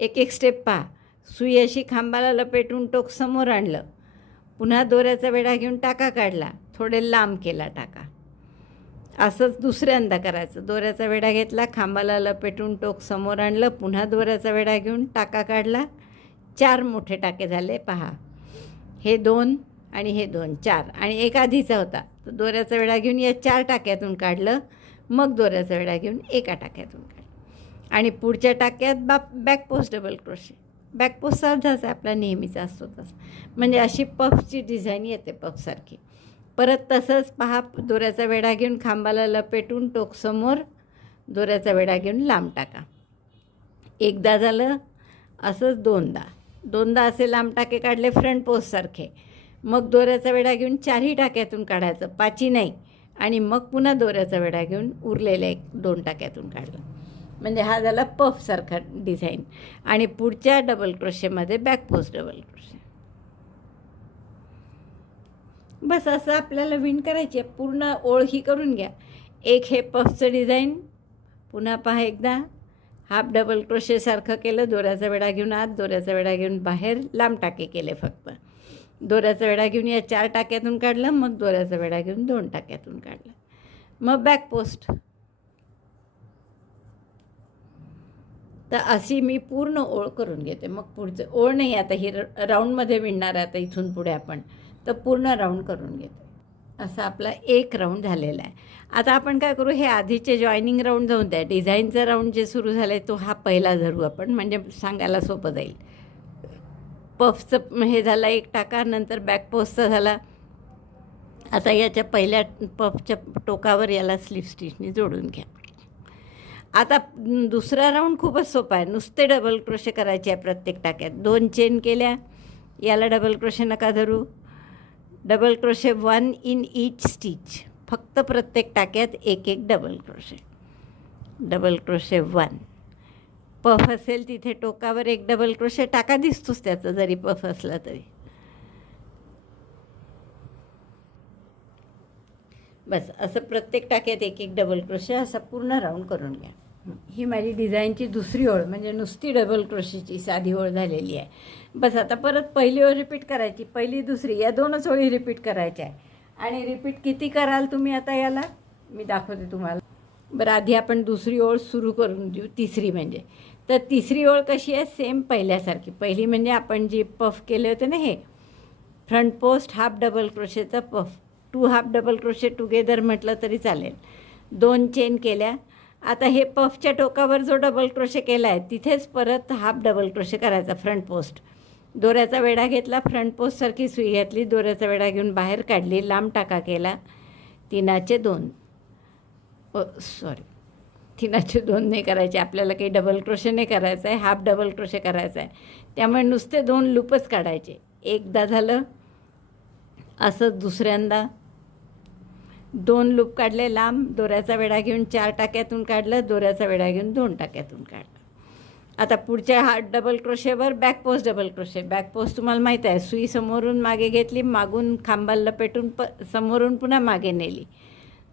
एक स्टेप पहा, सुई अशी खांबाला लपेटून टोक समोर आणलं, पुन्हा दोऱ्याचा वेढा घेऊन टाका काढला, थोडे लांब केला टाका. असंच दुसऱ्यांदा करायचं. दोऱ्याचा वेढा घेतला, खांबाला लपेटून टोक समोर आणलं, पुन्हा दोऱ्याचा वेढा घेऊन टाका काढला. 4 मोठे टाके झाले पहा, हे 2 आणि हे 2, 4, आणि एक आधीचा होता. तर दोऱ्याचा वेढा घेऊन या 4 टाक्यातून काढलं, मग दोऱ्याचा वेढा घेऊन एका टाक्यातून काढलं. आणि पुढच्या टाक्यात बॅकपोस्ट डबल क्रोशे. बॅकपोस्ट साधाच आपला नेहमीचा असतो तसं, म्हणजे अशी पफची डिझाईन येते पफसारखी. परत तसंच पहा, दोऱ्याचा वेढा घेऊन खांबाला लपेटून टोक समोर, दोऱ्याचा वेढा घेऊन लांब टाका. एकदा झालं. असंच दोनदा असे लांब टाके काढले फ्रंट पोस्टसारखे. मग दोऱ्याचा वेढा घेऊन 4ही टाक्यातून काढायचं, 5ही नाही, आणि मग पुन्हा दोऱ्याचा वेढा घेऊन उरलेल्या 2 टाक्यातून काढलं. म्हणजे हा झाला पफसारखा डिझाईन. आणि पुढच्या डबल क्रोशेमध्ये बॅकपोस्ट डबल क्रोशे. बस असं आपल्याला विण करायची आहे. पूर्ण ओळ ही करून घ्या. एक हे पफचं डिझाईन, पुन्हा पहा एकदा हाफ डबल क्रोशेसारखं केलं, दोऱ्याचा वेढा घेऊन आत, दोऱ्याचा वेढा घेऊन बाहेर, लांब टाके केले फक्त. दोऱ्याचा वेढा घेऊन या 4 टाक्यातून काढलं, मग दोऱ्याचा वेढा घेऊन 2 टाक्यातून काढलं, मग बॅकपोस्ट. तर अशी मी पूर्ण ओळ करून घेते. मग पुढचं ओळ नाही, आता ही राऊंडमध्ये विणणार आहे आता इथून पुढे आपण, तर पूर्ण राऊंड करून घेते. असा आपला 1 राऊंड झालेला आहे. आता आपण काय करू, हे आधीचे जॉईनिंग राऊंड जाऊन द्या. डिझाईनचा राऊंड जे सुरू झालं आहे तो हा पहिला धरू आपण, म्हणजे सांगायला सोपं जाईल. पफचं हे झाला 1 टाका, नंतर बॅकपोस्टचा झाला. आता याच्या पहिल्या पफच्या टोकावर याला स्लिप स्टिचने जोडून घ्या. आता दुसरा राऊंड खूपच सोपा आहे. नुसते डबल क्रोशे करायचे आहे प्रत्येक टाक्यात. 2 चेन केल्या, याला डबल क्रोशे नका धरू. Double crochet 1 in each stitch. फक्त प्रत्येक टाक्यात 1 double crochet. Double crochet 1. Puff असेल तिथे टोकावर 1 डबल क्रोशे टाका, दिसतोच त्याचं जरी पफ असला तरी. बस असं प्रत्येक टाक्यात 1 डबल क्रोशे असा पूर्ण राऊंड करून घ्या. ही माझी डिझाईनची दुसरी ओळ, म्हणजे नुसती डबल क्रोशेची साधी ओळ झालेली आहे. बस आता परत पहिली ओळ रिपीट करायची, पहिली दुसरी या 2च ओळी रिपीट करायच्या आहे. आणि रिपीट किती कराल तुम्ही आता याला मी दाखवते तुम्हाला. बरं, आधी आपण दुसरी ओळ सुरू करून देऊ, तिसरी म्हणजे. तर तिसरी ओळ कशी आहे, सेम पहिल्यासारखी. पहिली म्हणजे आपण जी पफ केले होते ना, हे फ्रंट पोस्ट हाफ डबल क्रोशेचा puff, 2 half double crochet together म्हटलं तरी चालेल. 2 चेन केल्या, आता हे पफच्या टोकावर जो डबल क्रोशे केला आहे तिथेच परत हाफ डबल क्रोशे करायचा फ्रंट पोस्ट. दोऱ्याचा वेढा घेतला, फ्रंट पोस्टसारखी सुई घातली, दोऱ्याचा वेढा घेऊन बाहेर काढली, लांब टाका केला, 3चे 2 3चे 2 नाही करायचे, आपल्याला काही डबल क्रोशे नाही करायचं आहे, हाफ डबल क्रोशे करायचा आहे. त्यामुळे नुसते 2 लूपच काढायचे. एकदा झालं असंच, दुसऱ्यांदा 2 लूप काढले लांब, दोऱ्याचा वेढा घेऊन 4 टाक्यातून काढलं, दोऱ्याचा वेढा घेऊन 2 टाक्यातून काढलं. आता पुढच्या हा डबल क्रोशेवर back post double crochet. Back post तुम्हाला माहीत आहे, सुई समोरून मागे घेतली, मागून खांबाला लपेटून समोरून पुन्हा मागे नेली,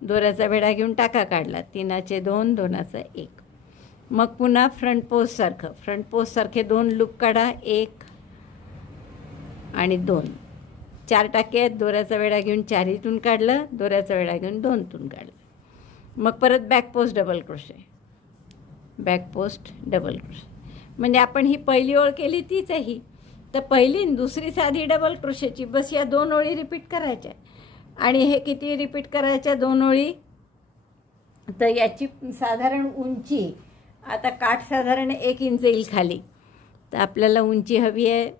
दोऱ्याचा वेढा घेऊन टाका काढला, 3चे 2 2चा 1. मग पुन्हा फ्रंट पोस्टसारखे 2 लूप काढा, 1 आणि 2, 4 टाके आहेत, दोऱ्याचा वेढा घेऊन 4तून काढलं, दोऱ्याचा वेढा घेऊन 2तून काढलं. मग परत back post double crochet, back post double crochet. म्हणजे आपण ही पहिली ओळ केली तीच आहे ही. तर पहिली आणि दुसरी साधी डबल क्रोशेची, बस या 2 ओळी रिपीट करायच्या. आणि हे किती रिपीट करायच्या 2 ओळी, तर याची साधारण उंची, आता काठ साधारण 1 इंच येईल खाली, तर आपल्याला उंची हवी आहे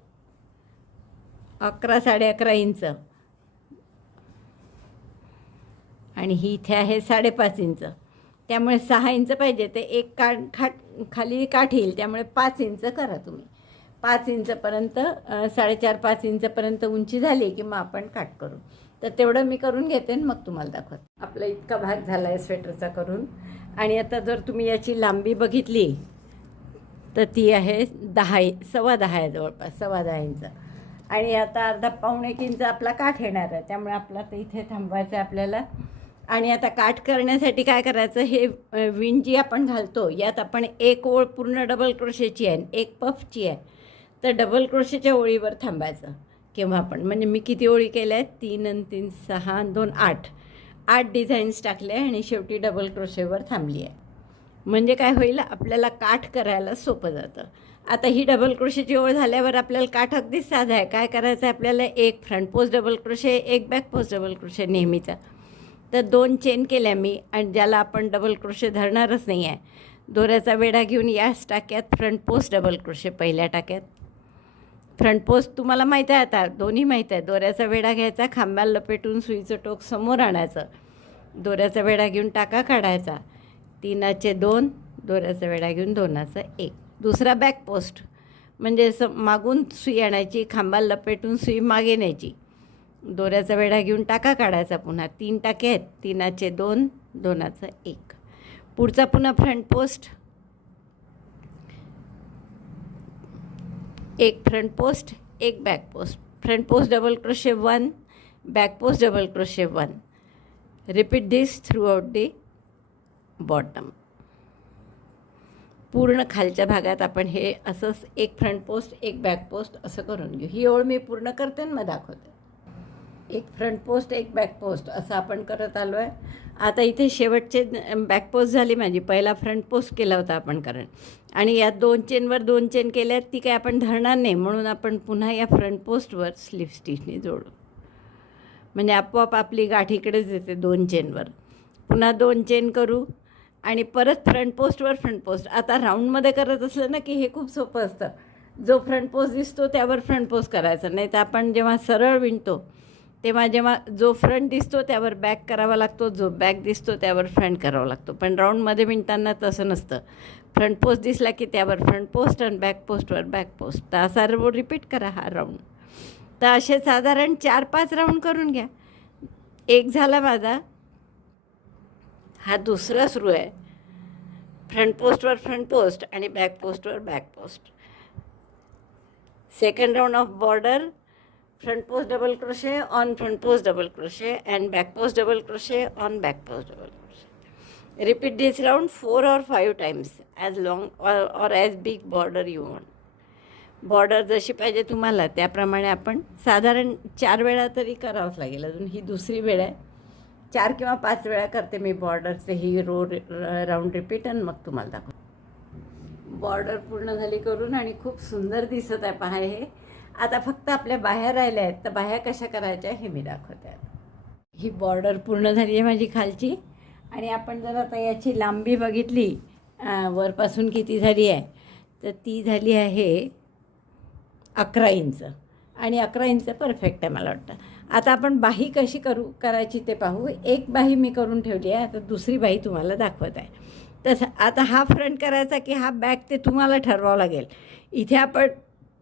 11 11.5 इंच, आणि ही इथे आहे 5.5 इंच, त्यामुळे 6 इंच पाहिजे. ते एक खाली काठ येईल, त्यामुळे 5 इंच करा तुम्ही. 5 इंचपर्यंत 4.5 5 इंचपर्यंत उंची झाली की मग आपण काठ करू. तर तेवढं मी करून घेते आणि मग तुम्हाला दाखवते. आपला इतका भाग झाला आहे स्वेटरचा करून. आणि आता जर तुम्ही याची लांबी बघितली तर ती आहे 10 आहे जवळपास 10.25 इंच. आणि आता अर्धा पाऊण 1 इंच आपला काठ येणार आहे, त्यामुळे आपला तर इथे थांबवायचं आहे आपल्याला. आणि आता काठ करण्यासाठी काय करायचं, हे विण जी आपण घालतो यात आपण 1 ओळ पूर्ण डबल क्रोशेची आहे, 1 पफची आहे, तर डबल क्रोशेच्या ओळीवर थांबायचं केव्हा आपण. म्हणजे मी किती ओळी केल्या आहेत, 3 आणि 3 6 आणि 2 8 डिझाईन्स टाकले आणि शेवटी डबल क्रोशेवर थांबली आहे. म्हणजे काय होईल, आपल्याला काठ करायला सोपं जातं. आता ही डबल क्रोशेची ओळ झाल्यावर आपल्याला काठ अगदी साधा आहे. काय करायचं आहे आपल्याला, 1 front post double crochet, 1 back post double crochet नेहमीचा. तर 2 चेन केल्या मी, आणि ज्याला आपण डबल क्रोशे धरणारच नाही आहे, दोऱ्याचा वेढा घेऊन याच टाक्यात फ्रंट पोस्ट डबल क्रोशे, पहिल्या टाक्यात फ्रंट पोस्ट तुम्हाला माहीत आहे, आता दोन्ही माहीत आहे. दोऱ्याचा वेढा घ्यायचा, खांबाला लपेटून सुईचं टोक समोर आणायचं, दोऱ्याचा वेढा घेऊन टाका काढायचा, 3चे 2, दोऱ्याचा वेढा घेऊन 2चा 1. दुसरा बॅक पोस्ट म्हणजे मागून सुई आणायची, खांबाला लपेटून सुई मागे न्यायची, दोऱ्याचा वेढा घेऊन टाका काढायचा, पुन्हा 3 टाके आहेत, 3चे 2 2चा 1. पुढचा पुन्हा front post, 1 front post, 1 back post, front post double crochet 1, back post double crochet 1. Repeat this through out the bottom. पूर्ण खालच्या भागात आपण हे असंच 1 फ्रंट पोस्ट 1 बॅक पोस्ट असं करून घेऊ. ही ओळ मी पूर्ण करते आणि मग दाखवते. 1 फ्रंट पोस्ट 1 बॅक पोस्ट असं आपण करत आलो आहे. आता इथे शेवटचे बॅक पोस्ट झाली माझी, पहिला फ्रंट पोस्ट केला होता आपण कारण, आणि या 2 चेनवर 2 चेन केल्या, ती काय आपण धरणार नाही, म्हणून आपण पुन्हा या फ्रंट पोस्टवर स्लिप स्टिचने जोडू. म्हणजे आपोआप आपली गाठ इकडेच येते 2 चेनवर. पुन्हा 2 चेन करू आणि परत फ्रंट पोस्टवर फ्रंट पोस्ट. आता राऊंडमध्ये करत असलं ना की हे खूप सोपं असतं. जो फ्रंट पोस्ट दिसतो त्यावर फ्रंट पोस्ट करायचा, नाही तर आपण जेव्हा सरळ विणतो तेव्हा जेव्हा जो फ्रंट दिसतो त्यावर बॅक करावा लागतो, जो बॅक दिसतो त्यावर फ्रंट करावा लागतो. पण राऊंडमध्ये विणताना तसं नसतं. फ्रंट पोस्ट दिसला की त्यावर फ्रंट पोस्ट आणि बॅक पोस्टवर बॅक पोस्ट. तर असा रिपीट करा हा राऊंड. तर असे साधारण 4-5 राऊंड करून घ्या. एक झाला माझा, हा दुसरा सुरू आहे. फ्रंट पोस्टवर फ्रंट पोस्ट आणि बॅक पोस्टवर back post. Second round of border, front post double crochet on front post double crochet and back post double crochet on back post double crochet. Repeat this round 4 or 5 times as long or as big border you want. Border जशी पाहिजे तुम्हाला त्याप्रमाणे आपण साधारण 4 वेळा तरी करावंच लागेल. अजून ही दुसरी वेळ आहे. 4 किंवा 5 वेळा करते मी बॉर्डरचे ही राऊंड रिपीट आणि मग तुम्हाला दाखवते. बॉर्डर पूर्ण झाली करून आणि खूप सुंदर दिसत आहे पहा हे. आता फक्त आपल्या बाह्या राहिल्या आहेत, तर बाह्या कशा करायच्या हे मी दाखवते. ही बॉर्डर पूर्ण झाली आहे माझी खालची आणि आपण जर आता याची लांबी बघितली वरपासून किती झाली आहे, तर ती झाली आहे 11 इंच आणि 11 इंच परफेक्ट आहे मला वाटतं. आता आपण बाही कशी करायची ते पाहू. एक बाही मी करून ठेवली आहे, आता दुसरी बाही तुम्हाला दाखवत आहे. तसं आता हा फ्रंट करायचा की हा बॅक ते तुम्हाला ठरवावं लागेल. इथे आपण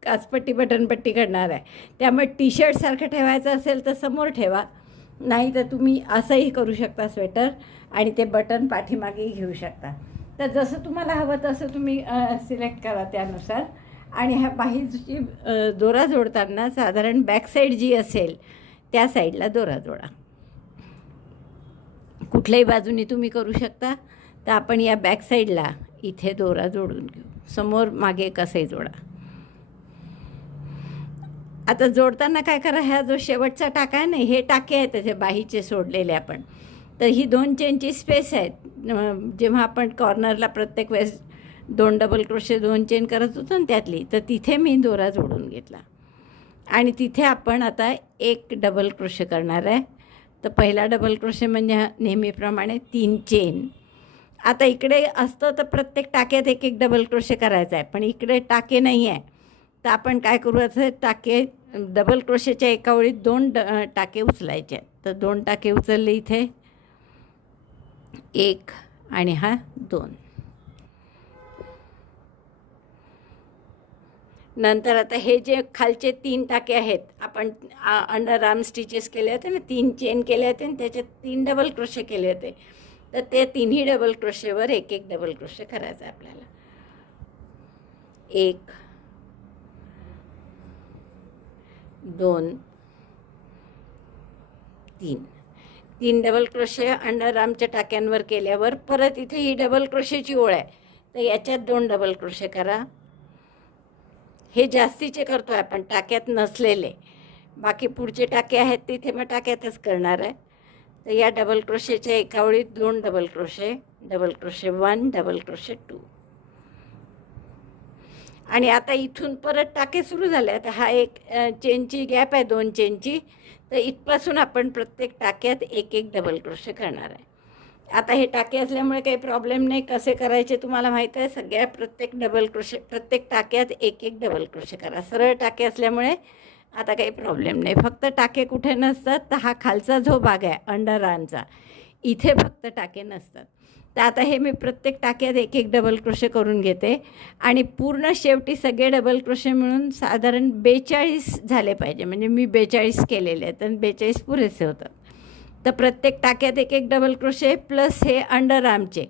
काचपट्टी बटनपट्टी करणार आहे, त्यामुळे टी शर्टसारखं ठेवायचं असेल तर समोर ठेवा, नाही तर तुम्ही असंही करू शकता स्वेटर आणि ते बटन पाठीमागेही घेऊ शकता. तर जसं तुम्हाला हवं तसं तुम्ही सिलेक्ट करा त्यानुसार. आणि ह्या बाहीची दोरा जोडताना साधारण बॅक साईड जी असेल त्या साईडला दोरा जोडा. कुठल्याही बाजूनी तुम्ही करू शकता. तर आपण या बॅक साईडला इथे दोरा जोडून घेऊ, समोर मागे कसंही जोडा. आता जोडताना काय करा, ह्या जो शेवटचा टाका आहे ना, हे टाके आहेत त्याचे बाहीचे सोडलेले आपण, तर ही 2 चेनची स्पेस आहेत. जेव्हा आपण कॉर्नरला प्रत्येक वेळेस 2 डबल क्रोशे 2 चेन करत होतो ना त्यातली, तर तिथे मी दोरा जोडून घेतला आणि तिथे आपण आता 1 डबल क्रोशे करणार आहे. तर पहिला डबल क्रोशे म्हणजे नेहमीप्रमाणे 3 चेन. आता इकडे असतं तर प्रत्येक टाक्यात 1 डबल क्रोशे करायचा आहे, पण इकडे टाके नाही आहे. तर आपण काय करू, असं टाके डबल क्रोशेच्या एका ओळीत 2 टाके उचलायचे आहेत. तर 2 टाके उचलले इथे, 1 आणि हा 2. नंतर आता हे जे खालचे 3 टाके आहेत, आपण अंडर आर्म स्टिचेस केले होते ना, 3 चेन केले होते आणि त्याच्यात 3 डबल क्रोशे केले होते. तर ते 3ही डबल क्रोशेवर 1 डबल क्रोशे करायचं आहे आपल्याला. 1 2 3 डबल क्रोशे अंडर आर्मच्या टाक्यांवर केल्यावर परत इथे ही डबल क्रोशेची ओळ आहे, तर याच्यात 2 डबल क्रोशे करा. हे जास्तीचे करतो आहे आपण, टाक्यात नसलेले. बाकी पुढचे टाके आहेत तिथे मग टाक्यातच करणार आहे. तर या डबल क्रोशेच्या एका ओळीत 2 double crochet, double crochet 1, double crochet 2. आणि आता इथून परत टाके सुरू झाले. आता हा एक चेनची गॅप आहे 2 चेनची, तर इथपासून आपण प्रत्येक टाक्यात 1 डबल क्रोशे करणार आहे. आता हे टाके असल्यामुळे काही प्रॉब्लेम नाही, कसे करायचे तुम्हाला माहीत आहे. सगळ्या प्रत्येक टाक्यात 1 डबल क्रोशे करा. सरळ टाके असल्यामुळे आता काही प्रॉब्लेम नाही. फक्त टाके कुठे नसतात, तर हा खालचा जो भाग आहे अंडर आर्मचा, इथे फक्त टाके नसतात. तर आता हे मी प्रत्येक टाक्यात 1 डबल क्रोशे करून घेते आणि पूर्ण शेवटी सगळे डबल क्रोशे मिळून साधारण 42 झाले पाहिजे. म्हणजे मी 42 केलेले आहेत आणि 42 पुरेसे होतात. तर प्रत्येक टाक्यात 1 डबल क्रोशे प्लस हे अंडर आर्मचे.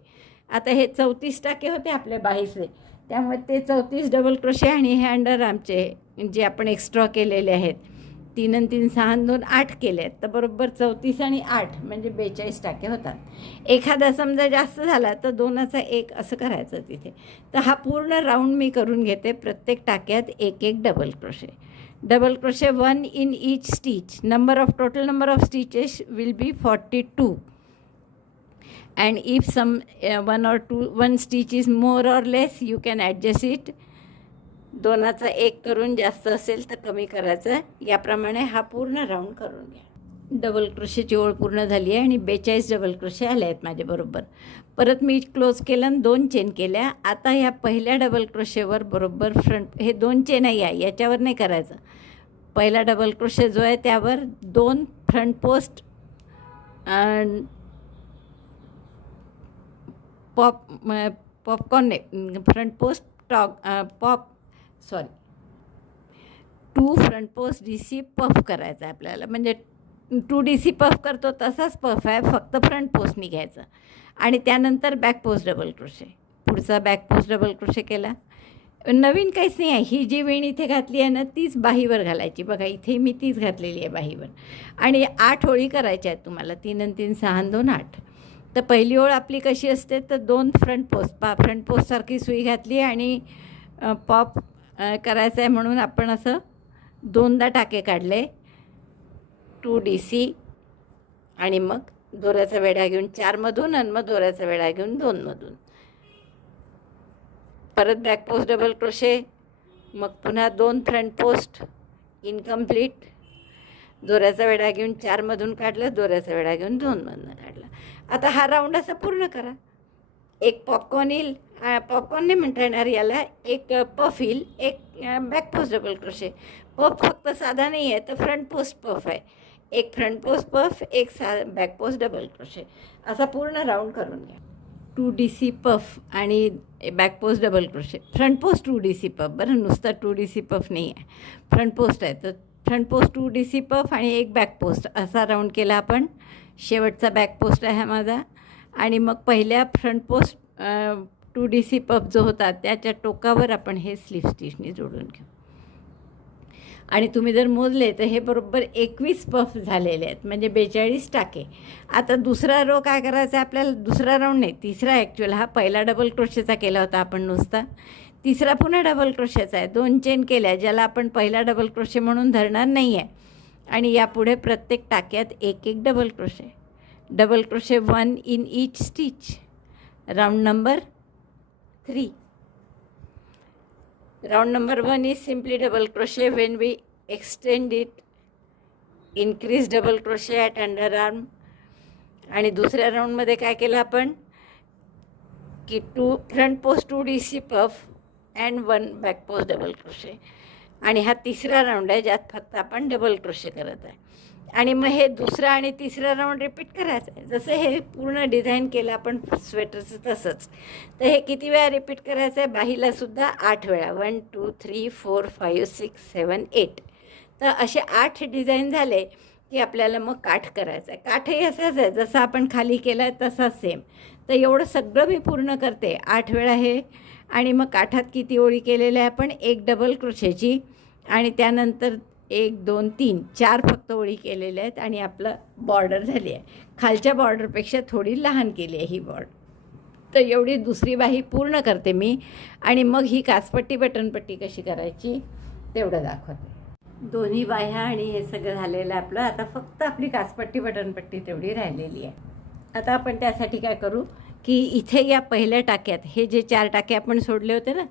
आता हे 34 टाके होते आपल्या बाहीचे, त्यामुळे ते 34 डबल क्रोशे आणि हे अंडर आर्मचे जे आपण एक्स्ट्रा केलेले आहेत, 3 आणि 3 6 आणि 2 8 केले आहेत. तर बरोबर 34 आणि 8 म्हणजे 42 टाके होतात. एखादा समजा जास्त झाला तर 2चा 1 असं करायचं तिथे. तर हा पूर्ण राऊंड मी करून घेते. प्रत्येक टाक्यात 1 double crochet. Double crochet 1 in each stitch. Total number of stitches will be 42. And if some one stitch is more or less, you can adjust it. 2चा 1 करून जास्त असेल तर कमी करायचं. याप्रमाणे हा पूर्ण राऊंड करून घ्या. डबल क्रोशेची ओळ पूर्ण झाली आहे आणि 42 डबल क्रोशे आले आहेत माझे बरोबर. परत मी क्लोज केलं आणि 2 चेन केल्या. आता ह्या पहिल्या डबल क्रोशेवर बरोबर फ्रंट, हे 2 चेन आहे याच्यावर नाही करायचं. पहिला डबल क्रोशे जो आहे त्यावर 2 front post front post 2 front post DC puff करायचा आहे आपल्याला. म्हणजे 2 DC पफ करतो तसाच पफ आहे, फक्त फ्रंट पोस्टनी घ्यायचं. आणि त्यानंतर बॅक पोस्ट डबल क्रोशे. पुढचा बॅक पोस्ट डबल क्रोशे केला. नवीन काहीच नाही आहे. ही जी वेण इथे घातली आहे ना, तीच बाहीवर घालायची. बघा इथे मी तीच घातलेली आहे बाहीवर. आणि 8 ओळी करायच्या आहेत तुम्हाला, 3 आणि 3 6 आणि 2 8. तर पहिली ओळ आपली कशी असते, तर 2 फ्रंट पोस्टसारखी सुई घातली आणि पॉप करायचं आहे म्हणून आपण असं 2दा टाके काढले, 2 DC आणि मग दोऱ्याचा वेढा घेऊन 4 मधून आणि मग दोऱ्याचा वेढा घेऊन 2 मधून. परत बॅक पोस्ट डबल क्रोशे, मग पुन्हा 2 फ्रंट पोस्ट इनकम्प्लीट, दोऱ्याचा वेढा घेऊन 4 मधून काढलं, दोऱ्याचा वेढा घेऊन 2 मधून काढला. आता हा राऊंड असा पूर्ण करा. एक पॉपकॉर्न येईल, पॉपकॉर्न नाही म्हणता येणार याला, एक पफ येईल, एक back post double crochet. Puff फक्त साधा नाही आहे तर फ्रंट पोस्ट पफ आहे. एक फ्रंट पोस्ट पफ, एक बॅक पोस्ट डबल क्रोशे. असा पूर्ण राऊंड करून घ्या. 2DC पफ आणि back post double crochet. Front post 2DC puff, बरं नुसता 2DC पफ नाही आहे, फ्रंट पोस्ट आहे. तर फ्रंट पोस्ट 2DC पफ आणि एक बॅक पोस्ट असा राऊंड केला आपण. शेवटचा बॅक पोस्ट आहे माझा. आणि मग पहिल्या फ्रंट पोस्ट 2DC पफ जो होता त्याच्या टोकावर आपण हे स्लीव स्टिचने जोडून घेऊ. आणि तुम्ही जर मोजले तर हे बरोबर 21 पफ झालेले आहेत, म्हणजे 42 टाके. आता दुसरा रो काय करायचा आहे आपल्याला, दुसरा राऊंड नाही, तिसरा ॲक्च्युअल. हा पहिला डबल क्रोशेचा केला होता आपण नुसता, तिसरा पुन्हा डबल क्रोशेचा आहे. 2 चेन केल्या ज्याला आपण पहिला डबल क्रोशे म्हणून धरणार नाही आहे. आणि यापुढे प्रत्येक टाक्यात एक एक double crochet. Double crochet 1 in each stitch. Round number 3. Round number 1 is simply double crochet. When we extend it, increase double crochet at underarm. आणि दुसऱ्या राऊंडमध्ये काय केलं आपण की front post 2DC puff and 1 back post double crochet. आणि हा तिसरा राऊंड आहे ज्यात फक्त आपण डबल क्रोशे करत आहे. आणि मग हे दुसरा आणि तिसरा राऊंड रिपीट करायचं आहे. जसं हे पूर्ण डिझाईन केलं आपण स्वेटरचं तसंच. तर हे किती वेळा रिपीट करायचं आहे, बाहीलासुद्धा 8 वेळा. 1 2 3 4 5 6 7 8. तर असे 8 डिझाईन झाले की आपल्याला मग काठ करायचं आहे. काठही असंच आहे जसं आपण खाली केलं आहे तसाच सेम. तर एवढं सगळं मी पूर्ण करते 8 वेळा हे. आणि मग काठात किती ओळी केलेल्या आहे आपण, एक डबल क्रोशेची. आणि त्यानंतर 1 2 3 4 फक्त ओळी केलेल्या आहेत. आणि आपलं बॉर्डर झाली आहे. खालच्या बॉर्डरपेक्षा थोडी लहान केली आहे ही बॉर्डर. तर एवढी दुसरी बाही पूर्ण करते मी. आणि मग ही काचपट्टी बटनपट्टी कशी करायची तेवढं दाखवते. दोन्ही बाह्या आणि हे सगळं झालेलं आहे आपलं. आता फक्त आपली काचपट्टी बटनपट्टी तेवढी राहिलेली आहे. आता आपण त्यासाठी काय करू की इथे या पहिल्या टाक्यात हे जे 4 टाके आपण सोडले होते ना,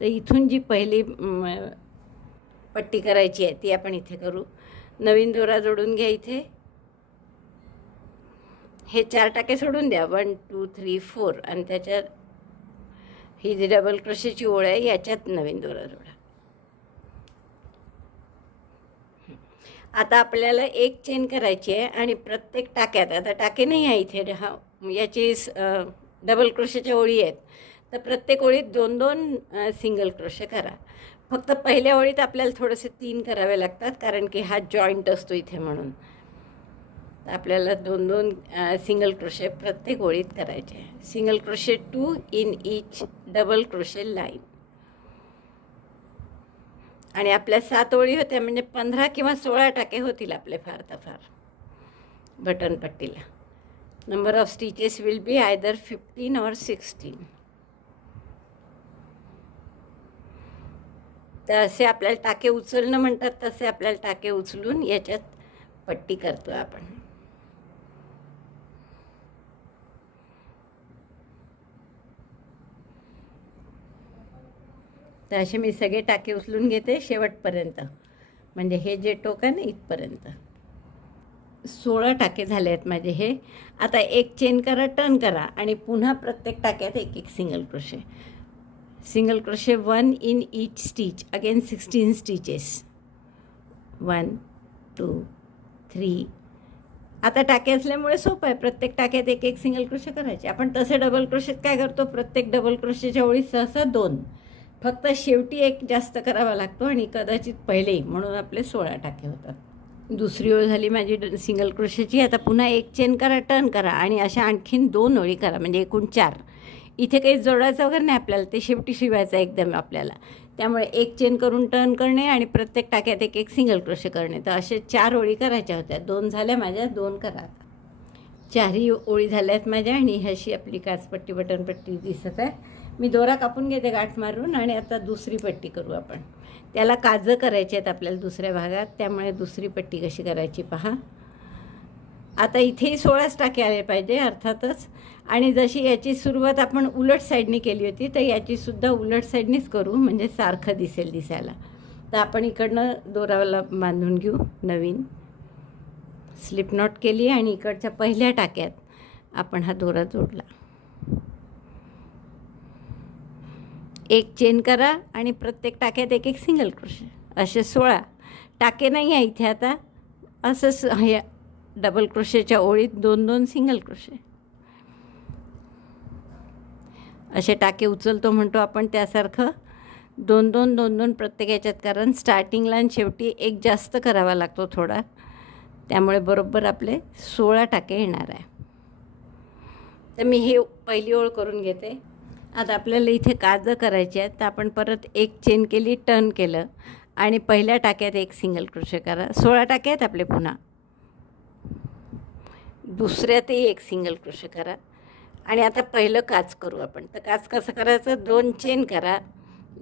तर इथून जी पहिली पट्टी करायची आहे ती आपण इथे करू. नवीन दोरा जोडून घ्या इथे. हे 4 टाके सोडून द्या, 1 2 3 4. आणि त्याच्यात ही जी डबल क्रोशेची ओळ आहे याच्यात नवीन दोरा जोडा. आता आपल्याला एक चेन करायची आहे आणि प्रत्येक टाक्यात, आता टाके नाही आहे इथे, हा याची डबल क्रोशेच्या ओळी आहेत. तर प्रत्येक ओळीत 2-2 सिंगल क्रोशे करा. फक्त पहिल्या ओळीत आपल्याला थोडेसे 3 करावे लागतात कारण की हा जॉईंट असतो इथे म्हणून. तर आपल्याला 2-2 सिंगल क्रोशे प्रत्येक ओळीत करायचे. Single crochet 2 in each double crochet line. आणि आपल्या 7 ओळी होत्या म्हणजे 15 किंवा 16 टाके होतील आपले फार तर फार बटनपट्टीला. Number of stitches will be either 15 or 16. तर असे आपल्याला टाके उचलणं म्हणतात, तसे आपल्याला टाके उचलून याच्यात पट्टी करतो आपण. तर असे मी सगळे टाके उचलून घेते शेवटपर्यंत, म्हणजे हे जे टोक आहे ना इथपर्यंत. 16 टाके झाले आहेत माझे हे. आता एक चेन करा, टर्न करा आणि पुन्हा प्रत्येक टाक्यात एक एक single crochet. Single crochet 1 in each stitch. Again 16 stitches. 1 2 3. आता टाके असल्यामुळे सोपं आहे, प्रत्येक टाक्यात एक एक सिंगल क्रोशे करायचे. आपण तसे डबल क्रोशेत काय करतो, प्रत्येक डबल क्रोशेच्या ओळीत सहसा 2, फक्त शेवटी एक जास्त करावा लागतो आणि कदाचित पहिलेही, म्हणून आपले 16 टाके होतात. दुसरी ओळ झाली माझी सिंगल क्रोशेची. आता पुन्हा एक चेन करा, टर्न करा आणि अशा आणखीन 2 ओळी करा, म्हणजे एकूण 4. इथे काही जोडायचं वगैरे नाही आपल्याला, ते शेवटी शिवायचं एकदम आपल्याला. त्यामुळे एक चेन करून टर्न करणे आणि प्रत्येक टाक्यात एक एक सिंगल क्रोशे करणे. तर असे 4 ओळी करायच्या होत्या. 2 झाल्या माझ्या, 2 करा आता. 4ही ओळी झाल्यात माझ्या. आणि अशी आपली काचपट्टी बटनपट्टी दिसत आहे. मी दोरा कापून घेते गाठ मारून आणि आता दुसरी पट्टी करू आपण. त्याला काजं करायची आहेत आपल्याला दुसऱ्या भागात, त्यामुळे दुसरी पट्टी कशी करायची पहा. आता इथेही 16 टाके आले पाहिजे अर्थातच. आणि जशी याची सुरुवात आपण उलट साईडने केली होती तर याचीसुद्धा उलट साईडनेच करू, म्हणजे सारखं दिसेल दिसायला. तर आपण इकडनं दोराला बांधून घेऊ. नवीन स्लिप नॉट केली आणि इकडच्या पहिल्या टाक्यात आपण हा दोरा जोडला. एक चेन करा आणि प्रत्येक टाक्यात एक एक सिंगल क्रोशे. असे 16 टाके नाही आहे इथे. आता असंच हे डबल क्रोशेच्या ओळीत 2-2 सिंगल क्रोशे. असे टाके उचलतो म्हणतो आपण त्यासारखं 2-2 2-2 प्रत्येक याच्यात. कारण स्टार्टिंगला आणि शेवटी एक जास्त करावा लागतो थोडा, त्यामुळे बरोबर आपले 16 टाके येणार आहे. तर मी हे पहिली ओळ करून घेते. आता आपल्याला इथे काजं करायची आहेत, तर आपण परत एक चेन केली, टर्न केलं आणि पहिल्या टाक्यात एक सिंगल क्रोशे करा. 16 टाके आहेत आपले. पुन्हा दुसऱ्यातही एक सिंगल क्रोशे करा आणि आता पहिलं काज करू आपण. तर काज कसं करायचं, 2 चेन करा,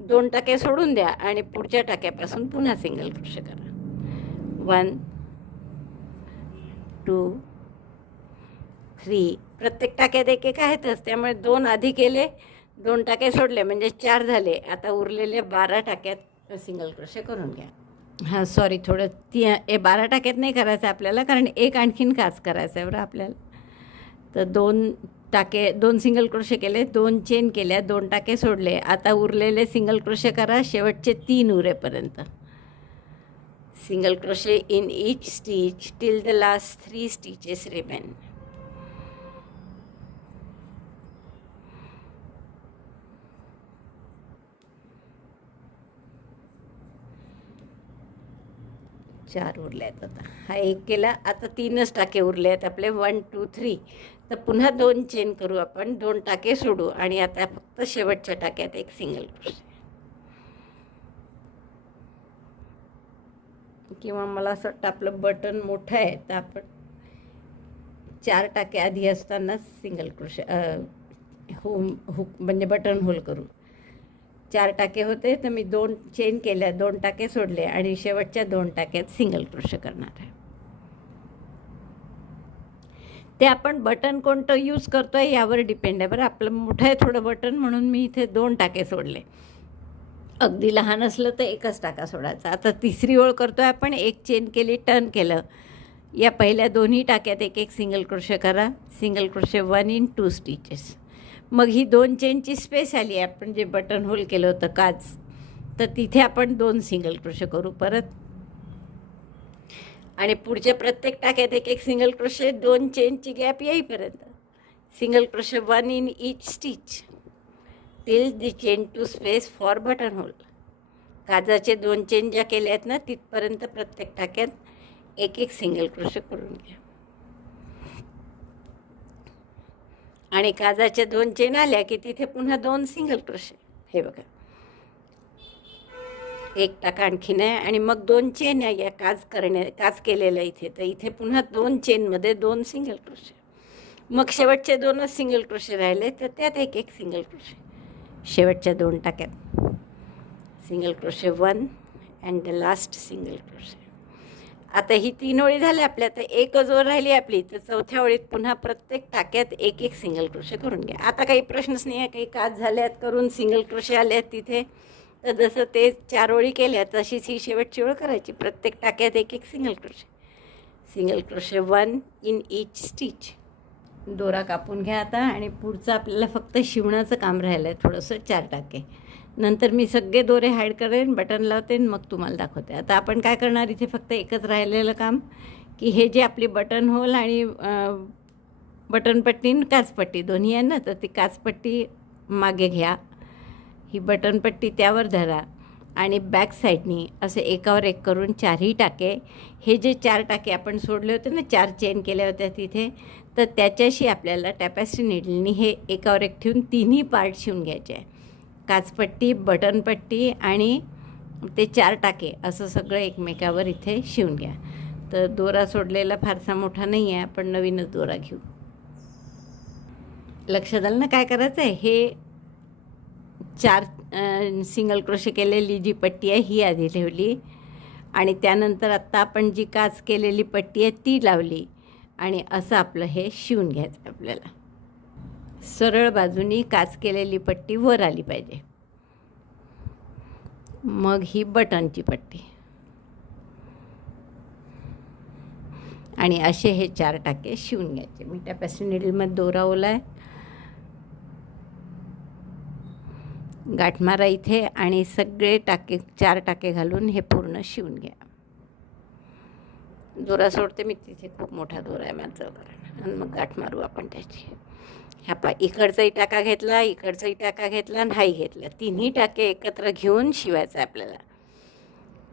2 टाके सोडून द्या आणि पुढच्या टाक्यापासून पुन्हा सिंगल क्रोशे करा. 1 2 3 प्रत्येक टाक्यात एक एक आहेतच, त्यामुळे 2 आधी केले, 2 टाके सोडले म्हणजे 4 झाले. आता उरलेले 12 टाक्यात सिंगल क्रोशे करून घ्या. हां सॉरी, थोडं 12 टाक्यात नाही करायचं आपल्याला, कारण एक आणखीन काज करायचं आहे बरं आपल्याला. तर 2 सिंगल क्रोशे केले, 2 चेन केल्या, 2 टाके सोडले. आता उरलेले सिंगल क्रोशे करा शेवटचे 3 उरेपर्यंत. Single crochet in each stitch till the last 3 stitches remain. चार उरले आहेत. आता हा एक केला, आता 3च टाके उरले आहेत आपले. 1 2 3. तर पुन्हा 2 चेन करू आपण, 2 टाके सोडू आणि आता फक्त शेवटच्या टाक्यात एक सिंगल क्रोशे. किंवा मला असं वाटतं आपलं बटन मोठं आहे, तर आपण 4 टाके आधी असतानाच सिंगल क्रोशे हुक म्हणजे बटन होल करू. 4 टाके होते, तर मी 2 चेन केल्या, 2 टाके सोडले आणि शेवटच्या 2 टाक्यात सिंगल क्रोशे करणार आहे. ते आपण बटन कोणतं यूज करतो आहे यावर डिपेंड आहे बरं. आपलं मोठं आहे थोडं बटन, म्हणून मी इथे 2 टाके सोडले. अगदी लहान असलं तर एकच टाका सोडायचा. आता तिसरी ओळ करतो आहे आपण. एक चेन केली, टर्न केलं. या पहिल्या दोन्ही टाक्यात एक एक सिंगल क्रोशे करा. Single crochet 1 in 2 stitches. मग ही 2 चेनची स्पेस आली आहे, आपण जे बटन होल केलं होतं काज, तर तिथे आपण 2 सिंगल क्रोशे करू परत. आणि पुढच्या प्रत्येक टाक्यात एक एक सिंगल क्रोशे, 2 चेनची गॅप येईपर्यंत. Single crochet 1 in each stitch till the chain two space for button hole. काजाचे 2 चेन ज्या केल्या आहेत ना, तिथपर्यंत प्रत्येक टाक्यात एक एक सिंगल क्रोशे करून घ्या. आणि काजाच्या 2 चेन आल्या की तिथे पुन्हा 2 सिंगल क्रोशे. हे बघा, एक टाका आणखीन आहे आणि मग 2 चेन आहे या काज केलेलं इथे. तर इथे पुन्हा 2 चेनमध्ये 2 सिंगल क्रोशे. मग शेवटचे 2च सिंगल क्रोशे राहिले, तर त्यात एक एक सिंगल क्रोशे. शेवटच्या 2 टाक्यात single crochet 1 and the last single crochet. आता ही 3 ओळी झाल्या आपल्या, तर एकच ओळ राहिली आपली. तर चौथ्या ओळीत पुन्हा प्रत्येक टाक्यात एक एक सिंगल क्रोशे करून घ्या. आता काही प्रश्नच नाही आहे, काही काज झाल्यात करून सिंगल क्रोशे आले आहेत तिथे. तर जसं ते 4 ओळी केल्या तशीच ही शेवटची ओळ करायची. प्रत्येक टाक्यात एक एक single crochet. Single crochet 1 in each stitch. दोरा कापून घ्या आता. आणि पुढचं आपल्याला फक्त शिवणाचं काम राहिलं आहे थोडंसं. 4 टाके नंतर मी सगळे दोरे हाईड करेन, बटन लावते, मग तुम्हाला दाखवते. आता आपण काय करणार, इथे फक्त एकच राहिलेलं काम, की हे जे आपली बटन होल आणि बटनपट्टी आणि काचपट्टी दोन्ही आहे ना, तर ती काचपट्टी मागे घ्या, ही बटनपट्टी त्यावर धरा आणि बॅक साईडनी असं एकावर एक करून 4ही टाके, हे जे 4 टाके आपण सोडले होते ना, 4 चेन केल्या होत्या तिथे, तर त्याच्याशी आपल्याला टॅपेस्ट्री नीडलनी हे एकावर एक ठेवून 3ही पार्ट शिवून घ्यायचे आहे. काचपट्टी, बटनपट्टी आणि ते 4 टाके असं सगळं एकमेकावर इथे शिवून घ्या. तर दोरा सोडलेला फारसा मोठा नाही आहे, आपण नवीनच दोरा घेऊ. लक्षात आलं ना काय करायचं आहे. हे 4 सिंगल क्रोशे केलेली जी पट्टी आहे ही आधी ठेवली आणि त्यानंतर आत्ता आपण जी काच केलेली पट्टी आहे ती लावली आणि असं आपलं हे शिवून घ्यायचं. आपल्याला सरळ बाजूनी काच केलेली पट्टी वर आली पाहिजे. मग ही बटनची पट्टी आणि असे हे 4 टाके शिवून घ्यायचे. मी टॅपेस्ट्री नीडलमध्ये दोरा ओला आहे, गाठ मारा इथे आणि सगळे टाके 4 टाके घालून हे पूर्ण शिवून घ्या. दोरा सोडते मी, तिथे खूप मोठा दोरा आहे माझा, आणि मग गाठ मारू आपण त्याची. ह्या इकडचाही टाका घेतला, इकडचाही टाका घेतला आणि हाही घेतला, तिन्ही टाके एकत्र घेऊन शिवायचं आहे आपल्याला.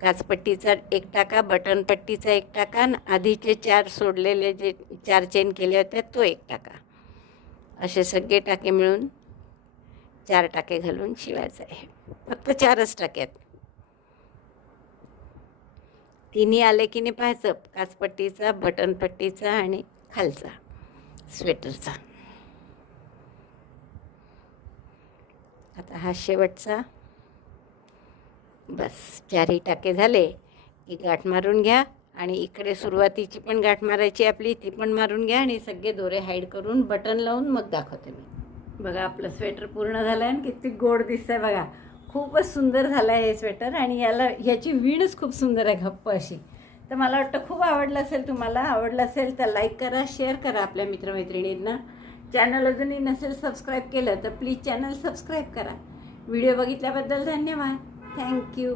काचपट्टीचा 1 टाका, बटनपट्टीचा 1 टाका आणि आधीचे 4 सोडलेले जे 4 चेन केले होते तो 1 टाका, असे सगळे टाके मिळून 4 टाके घालून शिवायचं आहे. फक्त 4च टाके आहेत. तिन्ही आले की नाही पाहायचं, काचपट्टीचा, बटनपट्टीचा आणि खालचा स्वेटरचा. आता हा शेवटचा. बस 4ही टाके झाले की गाठ मारून घ्या आणि इकडे सुरुवातीची पण गाठ मारायची आपली, ती पण मारून घ्या आणि सगळे दोरे हाईड करून बटन लावून मग दाखवते मी. बघा आपलं स्वेटर पूर्ण झालं आहे आणि किती गोड दिसतं आहे बघा. खूपच सुंदर झालं आहे हे स्वेटर आणि ह्याची वीणच खूप सुंदर आहे, घप्प अशी. तर मला वाटतं खूप आवडलं असेल. तुम्हाला आवडलं असेल तर लाईक करा, शेअर करा आपल्या मित्रमैत्रिणींना. चॅनल अजूनही नसेल सबस्क्राईब केलं तर प्लीज चॅनल सबस्क्राईब करा. व्हिडिओ बघितल्याबद्दल धन्यवाद. थँक्यू.